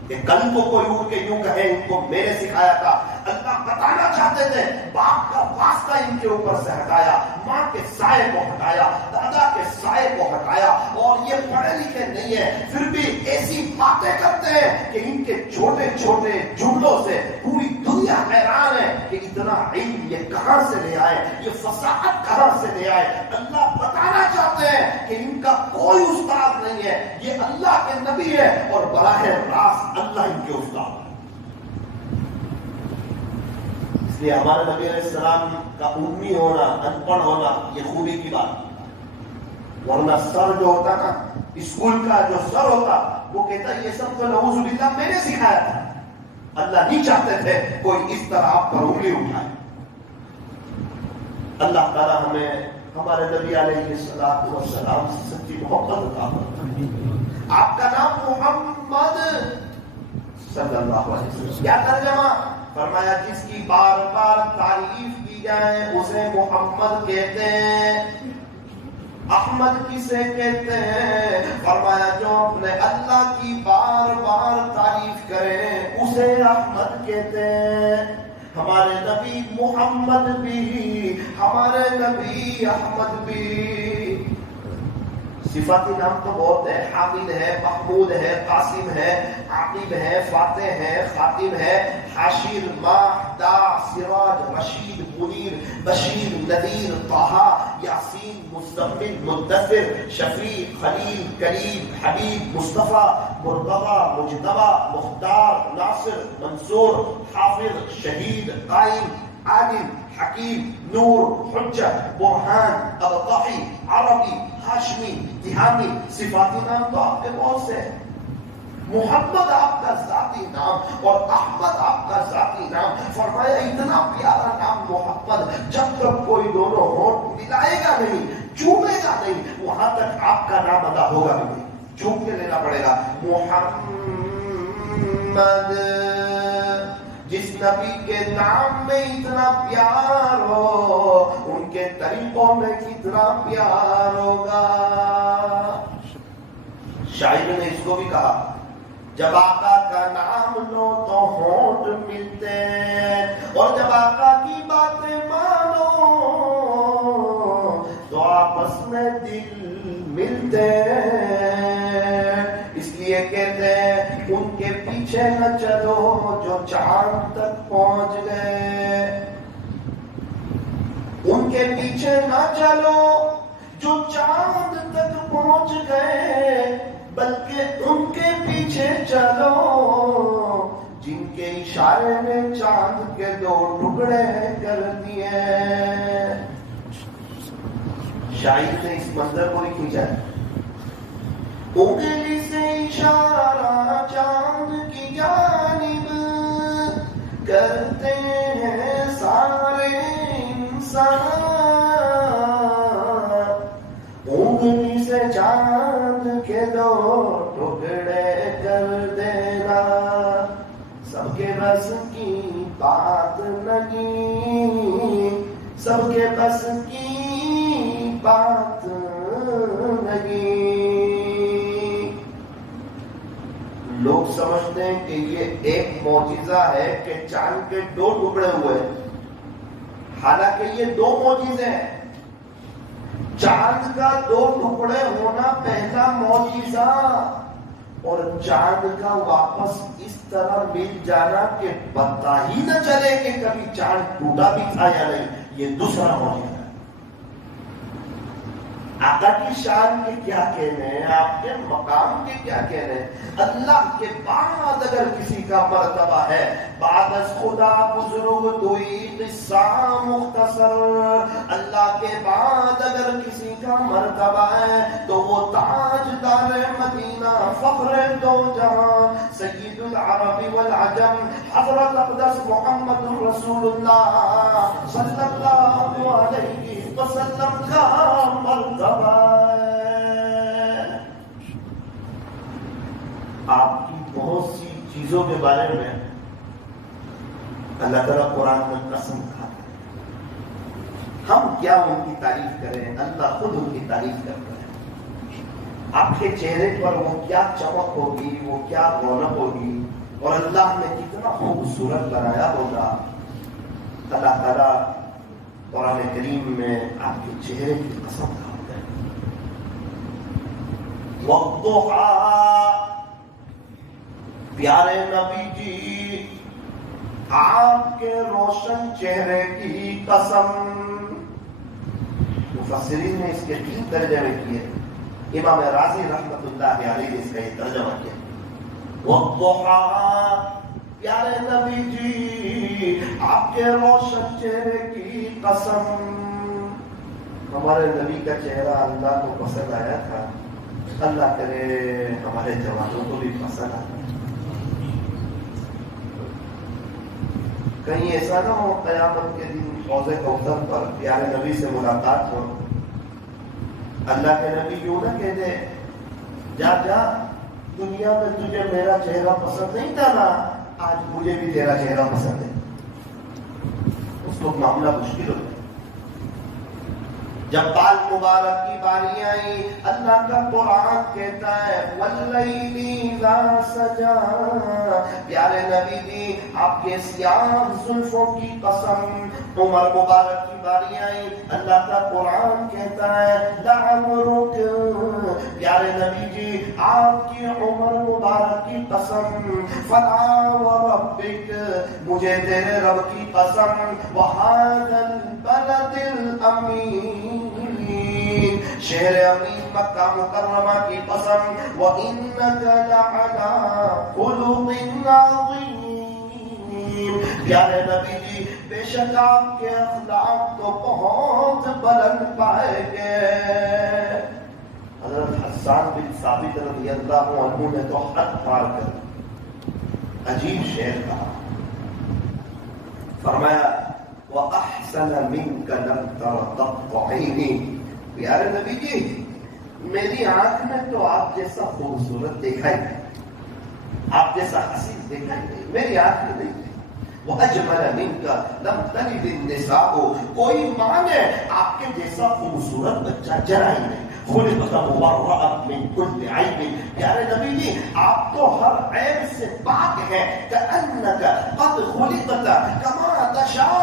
کہ کل کو کوئی اٹھ کے یوں کہے ان کو میں نے سکھایا تھا. اللہ بتانا چاہتے تھے باپ کا واسطہ ان کے اوپر سے ہٹایا, ماں کے سائے کو ہٹایا, دادا کے سائے کو ہٹایا, اور یہ پڑھے لکھے نہیں ہیں پھر بھی ایسی باتیں کرتے ہیں کہ ان کے چھوٹے چھوٹے جملوں سے پوری دنیا حیران ہے کہ اتنا علم یہ کہاں سے لے آئے, یہ فصاحت کہاں سے لے آئے. اللہ بتانا چاہتے ہیں کہ ان کا کوئی استاد نہیں ہے, یہ اللہ کے نبی ہے اور براہ راست اللہ ان کے استاد. اس لیے ہمارے نبی علیہ السلام کا امی ہونا, ان پڑھ ہونا یہ خوبی کی بات. ورنہ سر جو ہوتا نا, اسکول کا جو سر ہوتا, وہ کہتا یہ سب تو نعوذ باللہ میں نے سکھایا تھا. اللہ نہیں چاہتے تھے کوئی اس طرح آپ پر انگلی اٹھائے. اللہ تعالیٰ ہمیں ہمارے نبی علیہ السلام سے سچی محبت عطا فرمائے. آپ کا نام محمد صلی اللہ علیہ وسلم, کیا ترجمہ فرمایا؟ جس کی بار بار تعریف کی جائے اسے محمد کہتے ہیں. احمد کسے کہتے ہیں؟ فرمایا جو اپنے اللہ کی بار بار تعریف کرے اسے احمد کہتے ہیں. ہمارے نبی محمد بھی, ہمارے نبی احمد بھی. صفاتی نام تو بہت ہے, حامد ہے, محمود ہے, قاسم ہے, عاقب ہے, فاتح ہے, خاتم ہے, حاشر, ماہ, دا, سراج, رشید, منیر, بشیر, نذیر, طہ, یاسین, مزمل, مدثر, شفیع, خلیل, کریم, حبیب, مصطفیٰ, مرتضی, مجتبی, مختار, ناصر, منصور, حافظ, شہید, قائم, عادل, حکیم, نور, حجت, برہان, ابطحی, عربی, ہاشمی, تہامی. صفاتی نام تو آپ کے بہت سے ہیں. محمد آپ کا ذاتی نام اور احمد آپ کا ذاتی نام. فرمایا اتنا پیارا نام محمد, جب تک کوئی دونوں ہونٹ ملائے گا نہیں, چومے گا نہیں, وہاں تک آپ کا نام ادا ہوگا بھی نہیں. چوم کے لینا پڑے گا. محمد, جس نبی کے نام میں اتنا پیار ہو ان کے طریقوں میں کتنا پیار ہوگا. شاعر نے اس کو بھی کہا جب آقا کا نام لو تو ہونٹ ملتے ہیں, اور جب آقا کی باتیں مانو تو آپس میں دل ملتے ہیں. اس لیے کہتے ہیں ان کے پیچھے نہ چلو جو چاند تک پہنچ گئے, ان کے پیچھے نہ چلو جو چاند تک پہنچ گئے, بلکہ ان کے پیچھے چلو جن کے اشارے نے چاند کے 2 ٹکڑے کر دیے. شاعر نے اس منظر کو لکھی جائے, انگلی سے اشارہ چاند کی جانب کرتے ہیں سارے انسان, انگلی سے چاند کے 2 ٹکڑے کر دینا سب کے بس کی بات نہیں, سب کے بس کی بات نہیں. لوگ سمجھتے ہیں کہ یہ ایک معجزہ ہے کہ چاند کے 2 ٹکڑے ہوئے, حالانکہ یہ 2 معجزے ہیں. چاند کا 2 ٹکڑے ہونا پہلا معجزہ, اور چاند کا واپس اس طرح مل جانا کہ پتہ ہی نہ چلے کہ کبھی چاند ٹوٹا بھی تھا یا نہیں, یہ دوسرا معجزہ ہے. آقا کی شان کے کیا کہنے ہیں, آپ کے مقام کے کیا کہنے ہیں. اللہ کے بعد اگر کسی کا مرتبہ ہے, بعد از خدا بزرگ دوئی قصہ مختصر, اللہ کے بعد اگر کسی کا مرتبہ ہے تو وہ تاجدار مدینہ, فخر 2 جہاں, سید العرب والعجم, حضرت اقدس محمد رسول اللہ صلی اللہ علیہ وسلم کا مرتبہ ہے. آپ کی بہت سی چیزوں کے بارے میں اللہ تعالیٰ قرآن میں قسم کھاتا ہے. ہم کیا ان کی تعریف کریں, اللہ خود ان کی تعریف کرتا ہے. آپ کے چہرے پر وہ کیا چمک ہوگی، وہ کیا رونق ہوگی، اور اللہ نے کتنا خوبصورت بنایا ہوگا۔ اللہ تعالیٰ قرآن کریم میں آپ کے چہرے کی قسم کھاتا ہے۔ والضحیٰ، پیارے نبی جی آپ کے روشن چہرے کی قسم۔ مفسرین نے اس کے 3 ترجمے کیے۔ امام رازی رحمت اللہ علیہ نے اس کا یہ ترجمہ کیا، والضحیٰ، پیارے نبی جی آپ کے روشن چہرے کی قسم۔ ہمارے نبی کا چہرہ اللہ کو پسند آیا تھا، اللہ کرے ہمارے جوانوں کو بھی پسند آیا۔ کہیں ایسا نہ ہو قیامت کے دن حوض کوثر پر پیارے نبی سے ملاقات ہو، اللہ کے نبی یوں نہ کہہ دے جا جا دنیا میں تجھے میرا چہرہ پسند نہیں تھا نا، آج مجھے بھی تیرا چہرہ پسند ہے۔ اس کو معاملہ مشکل ہوتا ہے۔ جب بال مبارک کی باری آئی، اللہ کا قرآن کہتا ہے واللیل اذا سجا، پیارے نبی جی آپ کے سیاہ زلفوں کی قسم۔ عمر مبارک کی باری آئی، اللہ کا قرآن کہتا ہے لعمرک، پیارے نبی جی آپ کی عمر مبارک کی قسم۔ فلا وربک، مجھے تیرے رب کی قسم، وہذا البلد الامین، شہر امین مکہ مکرمہ کی قسم، وَإِنَّكَ لَعَلَىٰ خُلُقٍ عَظِيمٍ، پیارے نبی جی بے شک آپ کے اخلاق تو بہت بلند پائے گے۔ حضرت حسان بن ثابت رضی اللہ عنہ نے تو حد پار کر عجیب شعر کہا، فرمایا وَأَحْسَنَ مِنْكَ لَمْ تَرَ قَطُّ عَيْنِي، پیارے نبی جی میری آنکھ میں تو آپ جیسا خوبصورت دیکھا ہی نہیں، آپ جیسا حسین دیکھا ہی نہیں، میری آنکھ میں نہیں۔ وَأَجْمَلَ مِنْكَ لَمْ تَلِدِ النِّسَاءُ، کوئی ماں نے آپ کے جیسا خوبصورت بچہ جرا ہی نہیں۔ خلقت مبرأ من كل عیب، پیارے نبی جی آپ تو ہر عیب سے پاک ہیں۔ کأنک قد خلقت کما تشاء،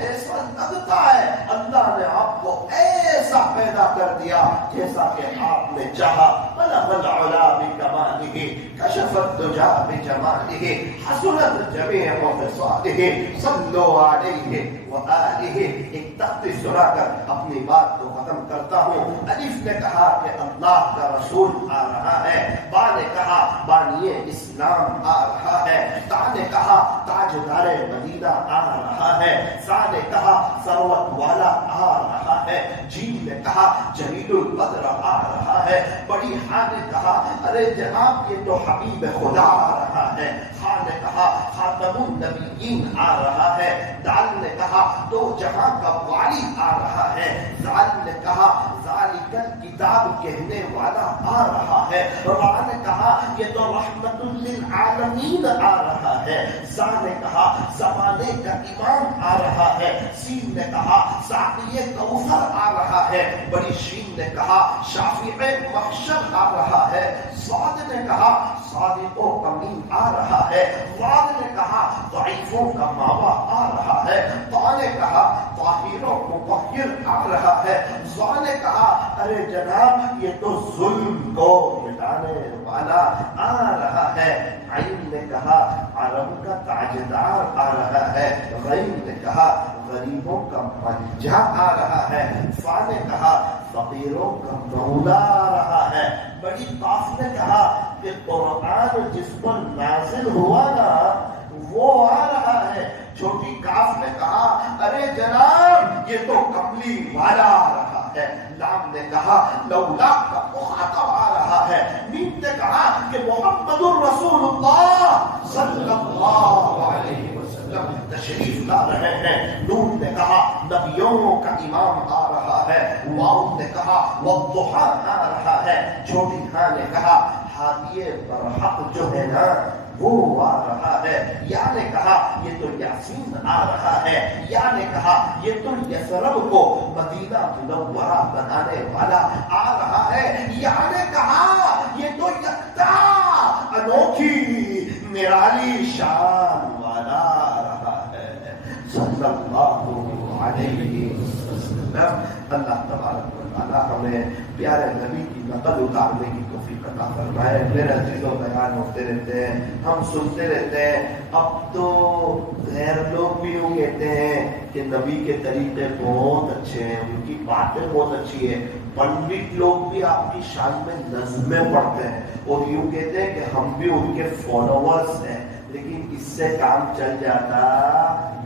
ایسا لگتا ہے اللہ نے آپ کو ایسا پیدا کر دیا جیسا کہ آپ نے چاہا۔ بلغ العلا بکمالہ، کشف الدجا بجمالہ، حسنت جمیع خصالہ، صلوا علیہ وآلہ۔ ایک تخت سنا کر اپنی بات کو ختم کرتا ہوں۔ الف نے کہا کہ اللہ کا رسول آ رہا ہے، با نے کہا بانی اسلام آ رہا ہے، تا نے کہا تاجدار مدینہ آ رہا ہے، سا نے کہا ثروت والا آ رہا ہے، جیم نے کہا جلیل القدر آ رہا ہے، بڑی ہاں نے کہا ارے جناب یہ تو حبیب خدا آ رہا ہے، خا نے کہا خاتم النبیین آ رہا ہے، دال نے کہا دو جہاں کا والی آ رہا ہے، زال نے کہا ذالک الکتاب کہنے والا آ رہا ہے، را نے کہا یہ تو رحمت للعالمین آ رہا ہے، زا نے کہا زمانے کا امام آ رہا ہے، سین نے کہا ساقی کوثر آ رہا ہے، بڑی شین نے کہا شافع محشر آ رہا ہے، صاد نے کہا صادق و امین آ رہا ہے، واد نے کہا ضعیفوں کا ماوا آ رہا ہے، طا نے کہا طاہر و مطہر آ رہا ہے، ضا نے کہا ارے جناب یہ تو ظلم کو مٹانے والا آ رہا ہے، عین نے کہا عرب کا تاجدار آ رہا ہے، غین نے کہا غریبوں کا منجا آ رہا ہے، فا نے کہا فقیروں کا مولا آ رہا ہے، بڑی قاف نے کہا کہ قرآن جس پر نازل ہوا نا وہ آ رہا ہے، چھوٹی کاف نے کہا ارے جناب یہ تو کملی والا آ رہا ہے، لام نے کہا لولا کا مخاطب آ رہا ہے، میم نے کہا کہ محمد الرسول اللہ صلی اللہ علیہ وسلم تشریف لا رہے ہیں، نون نے کہا نبیوں کا امام آ رہا ہے، واؤ نے کہا والضحیٰ آ رہا ہے، چھوٹی ہاں نے کہا ہادی برحق جو ہے نا وہ آ رہا ہے، یا نے کہا یہ تو یاسین آ رہا ہے، یا نے کہا یہ تو یثرب کو مدینہ منورہ بنانے والا آ رہا ہے، یا نے کہا یہ تو یکتا انوکھی نرالی شان والا آ رہا ہے صلی اللہ علیہ وسلم۔ اللہ تبارک و تعالی ہمیں پیارے نبی کی نقل اتارنے کی توفیق عطا فرمائے۔ میرے عزیزوں بیان ہوتے رہتے ہیں، ہم سنتے رہتے ہیں، اب تو غیر لوگ بھی یوں کہتے ہیں کہ نبی کے طریقے بہت اچھے ہیں، ان کی باتیں بہت اچھی ہیں، پنڈت لوگ بھی آپ کی شان میں نظمیں پڑھتے ہیں اور یوں کہتے ہیں کہ ہم بھی ان کے فالوورز ہیں، لیکن اس سے کام چل جاتا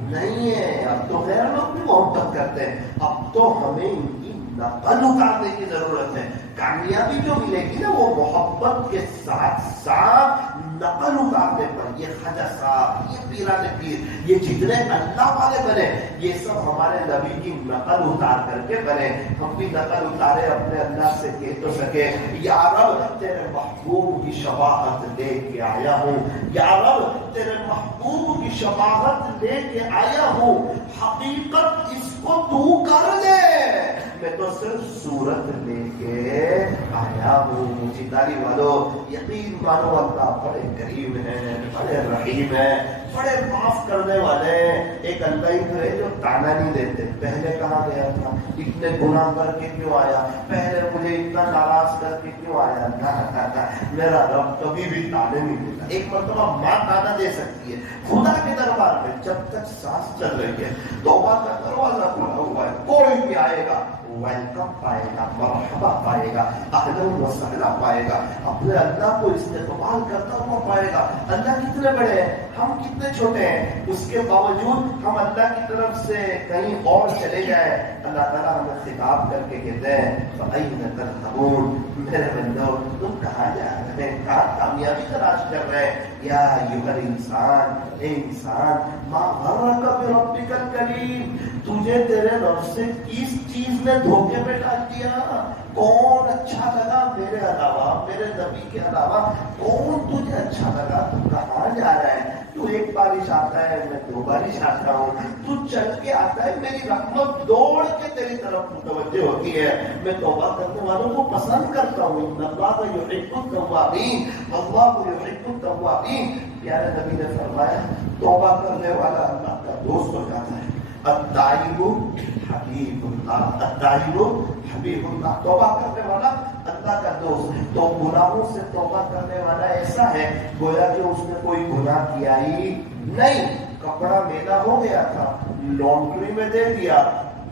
نہیں ہے۔ اب تو غیر لوگ بھی محبت کرتے ہیں، اب تو ہمیں ان کی نقل اتارنے کی ضرورت ہے۔ کامیابی جو ملے گی نا وہ محبت کے ساتھ ساتھ نقل اتارنے پر۔ یہ خواجہ صاحب، یہ پیران پیر، یہ جتنے اللہ والے بنے یہ سب ہمارے نبی کی نقل اتار کر کے بنے۔ ہم بھی نقل اتارے اپنے اللہ سے کہہ تو سکے یا رب تیرے محبوب کی شفاعت لے کے آیا ہوں، یا رب تیرے محبوب کی شفاعت لے کے آیا ہوں، حقیقت اس کو تو کر دے، میں تو صرف صورت لے کے آیا ہوں۔ جتاری والو یقین مانو اللہ بڑے کریم ہیں، بڑے رحیم ہیں، بڑے معاف کرنے والے ہیں۔ ایک اللہ ہی ہے جو تانا نہیں دیتے، پہلے کہاں گیا تھا، اتنے گناہ کر کے کیوں آیا، پہلے مجھے اتنا ناراض کر کے کیوں آیا، نہ میرا رب کبھی بھی تانے نہیں دیتا۔ ایک مرتبہ ماں تانا دے سکتی ہے خدا کے دربار میں جب تک سانس چل رہی ہے، توبہ کا دروازہ کھلا ہوا ہے، کوئی بھی آئے گا ویلکم پائے گا، مرحبا پائے گا، اہلا و سہلا پائے گا، اپنے اللہ کو استقبال کرتا ہوا پائے گا۔ اللہ کتنے بڑے ہیں، ہم کتنے چھوٹے ہیں، اس کے باوجود ہم اللہ کی طرف سے کہیں اور چلے جائیں، اللہ تعالیٰ ہمیں خطاب کر کے کہتے ہیں فَأَيْنَ تَذْهَبُونَ، میرے بندو تم کہاں جا رہے ہیں، کہاں کامیابی تلاش کر رہے ہیں۔ یا ایھا الانسان، اے انسان، ما غرک بربک الکریم، تجھے تیرے رب سے کس چیز نے دھوکے میں ڈال دیا؟ کون اچھا لگا میرے علاوہ، میرے نبی کے علاوہ کون تجھے اچھا لگا؟ تو کہاں جا رہا ہے؟ تو ایک بارش آتا ہے، میں دو بارش آتا ہوں، تو چل کے آتا ہے، میری رحمت دوڑ کے تیری طرف متوجہ ہوتی ہے۔ میں توبہ کرنے والوں کو پسند کرتا ہوں، اللہ یحب التوابین، اللہ یحب التوابین۔ پیارے نبی نے فرمایا توبہ کرنے والا اللہ کا دوست ہو جاتا ہے۔ التائب حبیب اللہ، التائب حبیب اللہ، توبہ کرنے والا اللہ کا دوست۔ تو گناہوں سے توبہ کرنے والا ایسا ہے گویا کہ اس نے کوئی گناہ کیا ہی نہیں۔ کپڑا میلا ہو گیا تھا، لانڈری میں دے دیا،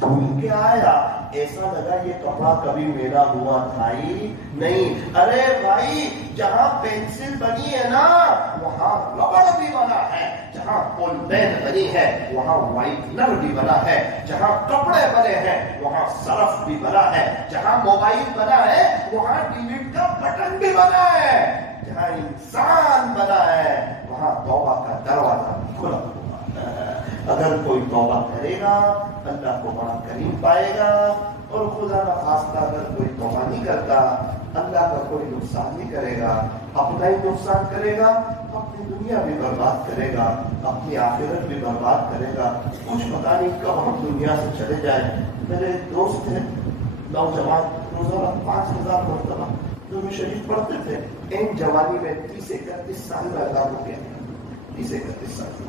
دھل کے آیا، ایسا لگا یہ کپڑا کبھی میلا ہوا تھا ہی نہیں۔ ارے بھائی، جہاں پینسل بنی ہے نا وہاں ربڑ بھی بنا ہے، جہاں بال پین بنی ہے وہاں وائٹنر بھی بنا ہے، جہاں کپڑے بنے ہیں وہاں سرف بھی بنا ہے، جہاں موبائل بنا ہے وہاں ڈیلیٹ کا بٹن بھی بنا ہے، جہاں انسان بنا ہے وہاں توبہ کا دروازہ کھلا ہوا ہے۔ اگر کوئی توبہ کرے گا اللہ کو بڑا کریم پائے گا، اور خدا نہ خواستہ اگر کوئی توبہ نہیں کرتا اللہ کا کوئی نقصان نہیں کرے گا، اپنا ہی نقصان کرے گا، اپنی دنیا بھی برباد کرے گا، اپنی آخرت بھی برباد کرے گا۔ کچھ پتہ نہیں کب ہم دنیا سے چلے جائیں۔ میرے دوست ہیں نوجوان، روزانہ 5000 مرتبہ درود شریف پڑھتے تھے، ایک جوانی میں 30-31 سال کا اعلان ہو گیا، 30-31 سال۔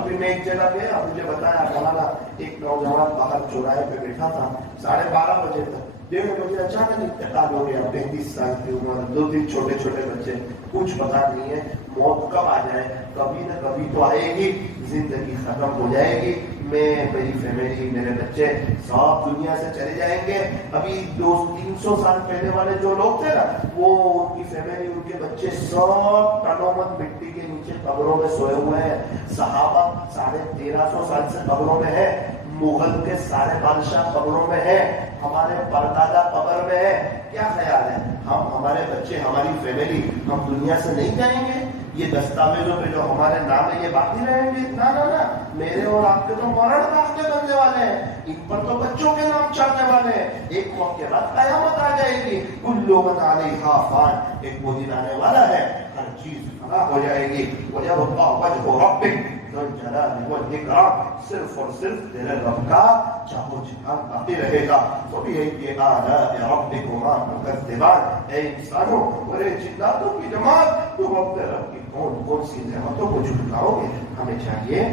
ابھی میں ایک جگہ گیا، مجھے بتایا مولانا ایک نوجوان باہر چوراہے پہ بیٹھا تھا، 12:30 بجے تک، 1:30 بجے اچانک انتقال ہو گیا، 35 سال کی عمر، 2-3 چھوٹے چھوٹے بچے، کچھ پتا نہیں ہے موت کب آ جائے، کبھی نہ کبھی تو آئے گی، زندگی ختم ہو جائے گی، میں، میری فیملی، میرے بچے سب دنیا سے چلے جائیں گے۔ ابھی 200-300 سال پہلے والے جو لوگ تھے نا، وہ ان کی فیملی، ان کے بچے سب ٹنومن مٹی کے نیچے قبروں میں سوئے ہوئے ہیں۔ صحابہ 1350 سال سے قبروں میں ہے، مغل کے سارے بادشاہ قبروں میں ہے، ہمارے پردادا قبر میں ہے۔ کیا خیال ہے ہم، ہمارے بچے، ہماری فیملی، ہم دنیا سے نہیں جائیں گے؟ یہ دستاویزوں پہ جو ہمارے نام ہے یہ باقی رہیں گے؟ نہ نہ نہ، میرے اور آپ کے تو مرن راستے بننے والے ہیں، ان پر تو بچوں کے نام چڑھنے والے ہیں۔ ایک وقت کے بعد قیامت آ جائے گی، کل من علیہا فان، ایک وہ دن آنے والا ہے ہر چیز فنا ہو جائے گی. وَيَبْقَى وَجْهُ رَبِّكَ ذُو الْجَلَالِ وَالْإِكْرَامِ. صرف اور صرف تیرے رب کا چاہو جہان باقی رہے گا. فَبِأَيِّ آلَاءِ رَبِّكُمَا تُكَذِّبَانِ. اے انسانوں اور اے جناتوں کی جماعت، تم اپنے رب کی کون کون سی نعمتوں کو جھٹلاؤ گے؟ ہمیں چاہیے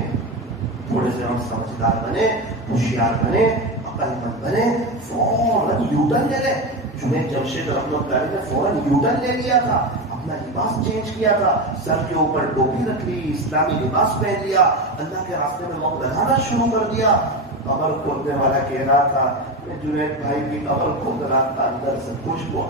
تھوڑے سے ہم سمجھدار بنے، ہوشیار بنے، عقل مند بنے، فوراً یوٹن لے لیں. جنید جمشید رحمۃ اللہ علیہ نے فوراً یوٹن لے لیا تھا، اپنا لباس چینج کیا تھا، سر کے اوپر ٹوپی رکھ لی، اسلامی لباس پہن لیا، اللہ کے راستے میں وقت لگانا شروع کر دیا. قبر کھودنے والا کہہ رہا تھا میں جنید بھائی کی قبر کھود رہا تھا، اندر سے خوشبو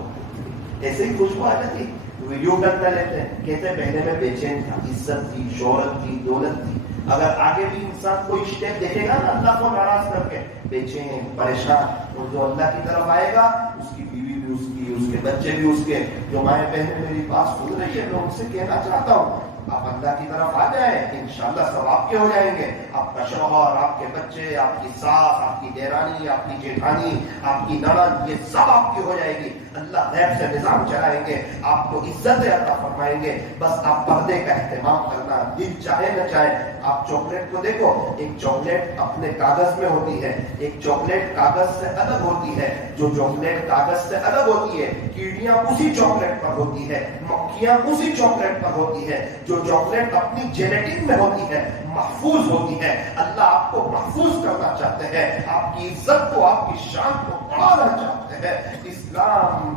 ایسے ہی خوشبو آ جاتی. ویڈیو کرنا لیتے ہیں، کہتے پہلے میں بے چین تھا، عزت تھی، شہرت تھی، دولت تھی. اگر آگے بھی انسان کوئی اسٹیپ دیکھے گا نا اللہ کو ناراض کر کے، بے چین پریشان، اور جو اللہ کی طرف آئے گا اس کی بیوی بھی اس کی، اس کے بچے بھی اس کے. جو مائیں بہنیں میری بات سن رہی ہے میں ان سے کہنا چاہتا ہوں آپ اللہ کی طرف آ جائیں، انشاءاللہ سب آپ کے ہو جائیں گے. آپ کا شوہر، آپ کے بچے، آپ کی ساس، آپ کی دیرانی، آپ کی جیٹھانی، آپ کی نند، یہ سب آپ کی ہو جائے گی. اللہ غیب سے نظام چلائیں گے، آپ کو عزت عطا فرمائیں گے. بس آپ پردے کا اہتمام کرنا، دل چاہے نہ چاہے. آپ چاکلیٹ کو دیکھو، ایک چاکلیٹ اپنے کاغذ میں ہوتی ہے، ایک چاکلیٹ کاغذ سے الگ ہوتی ہے. جو چاکلیٹ کاغذ سے الگ ہوتی ہے کیڑیاں اسی چاکلیٹ پر ہوتی ہے، مکھیاں اسی چاکلیٹ پر ہوتی ہے. جو چاکلیٹ اپنی جیلیٹن میں ہوتی ہے محفوظ ہوتی ہے. اللہ آپ کو محفوظ کرنا چاہتے ہیں، آپ کی عزت کو، آپ کی شان کو بڑھانا چاہتے ہیں. اسلام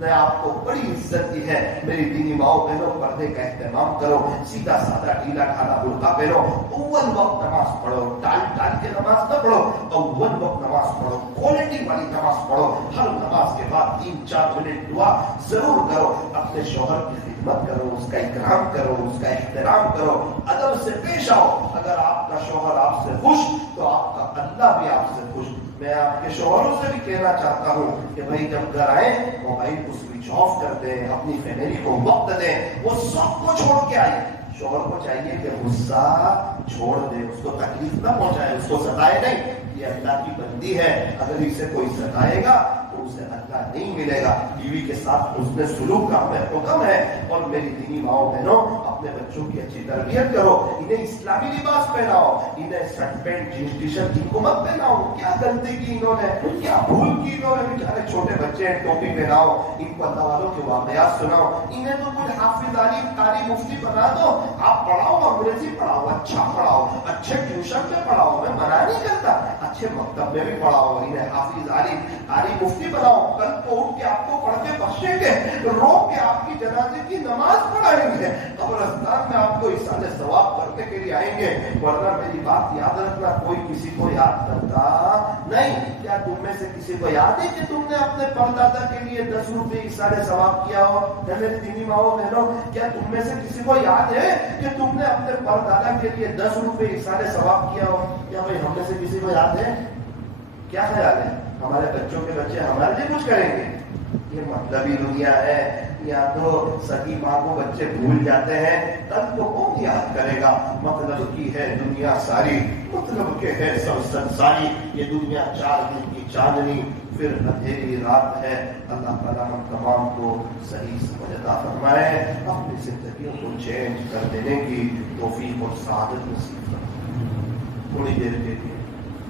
نے آپ کو بڑی عزت دی ہے. میری دینی ماؤں بہنوں، پردے کا اہتمام کرو، سیدھا سادہ ڈھیلا ڈھالا برقع پہنو. اول وقت نماز پڑھو، ٹال ٹال کے نماز نہ پڑھو، اول وقت نماز پڑھو، کوالٹی والی نماز پڑھو. ہر نماز کے بعد 3-4 منٹ دعا ضرور کرو. اپنے شوہر کی خدمت کرو، اس کا اکرام کرو، اس کا احترام کرو، ادب سے پیش آؤ. اگر آپ کا شوہر آپ سے خوش تو آپ کا اللہ بھی آپ سے خوش. میں آپ کے شوہروں سے بھی کہنا چاہتا ہوں کہ بھائی جب گھر آئے موبائل کو سوئچ آف کر دیں، اپنی فیملی کو وقت دیں، وہ سب کو چھوڑ کے آئے. شوہر کو چاہیے کہ غصہ چھوڑ دے، اس کو تکلیف نہ پہنچائے، اس کو ستائے نہیں. یہ اللہ کی بندی ہے، اگر اسے کوئی ستائے گا تو اسے اللہ نہیں ملے گا. بیوی کے ساتھ اس نے سلوک کا ہمیں حکم ہے. اور میری دینی ماؤں بہنوں، اپنے بچوں کی اچھی تربیت کرو، انہیں اسلامی لباس پہناؤ، انہیں shirt pant jeans T shirt ان کو مت پہناؤ. کیا غلطی کی انہوں نے، کیا بھول کی انہوں نے، بیچارے چھوٹے بچے ہیں، ٹوپی پہناؤ، ان کو اللہ والوں کے واقعات سناؤ. انہیں تو کوئی حافظ عالم قاری مفتی بنا دو، آپ پڑھاؤ، انگریزی پڑھاؤ، اچھا پڑھاؤ، اچھے ٹیوشن میں پڑھاؤ. میں منع نہیں کرتا، اچھے مکتب میں بھی پڑھاؤ. انہیں حافظ عالم قاری مفتی بناؤ. کل کو اٹھ کے آپ کو پڑھ کے بخشیں گے، رو کے آپ کی جنازے کی نماز پڑھائیں گے، قبرستان میں آپ کو ایصال ثواب کرنے کے لیے آئیں گے. ورنہ میری بات یاد رکھنا، کوئی کسی کو یاد کرتا نہیں. کیا تم میں سے کسی کو یاد ہے کہ تم نے اپنے پردادا کے لیے 10 روپے ایصال ثواب کیا ہو؟ میری دینی ماؤں بہنوں، کیا تم میں سے کسی کو یاد ہے کہ تم نے اپنے پردادا کے لیے 10 روپے ایصال ثواب کیا ہو؟ کیا بھائی ہم میں سے کسی کو یاد ہے؟ کیا خیال ہے؟ ہمارے بچوں کے بچے ہمارے لیے کچھ کریں گے؟ یہ مطلبی دنیا ہے. یا تو سگی ماں کو بچے بھول جاتے ہیں، کل کو کون یاد کرے گا؟ مطلب کی ہے دنیا ساری، مطلب کے ہے سب سنساری. یہ دنیا 4 دن کی چاندنی پھر اندھیری رات ہے. اللہ تعالیٰ ہم تمام کو صحیح سمجھ عطا فرمائے، اپنی زندگیوں کو چینج کر دینے کی توفیق اور سعادت نصیب فرمائے. تھوڑی دیر کے لیے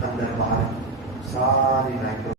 اندر باہر ساری لائٹوں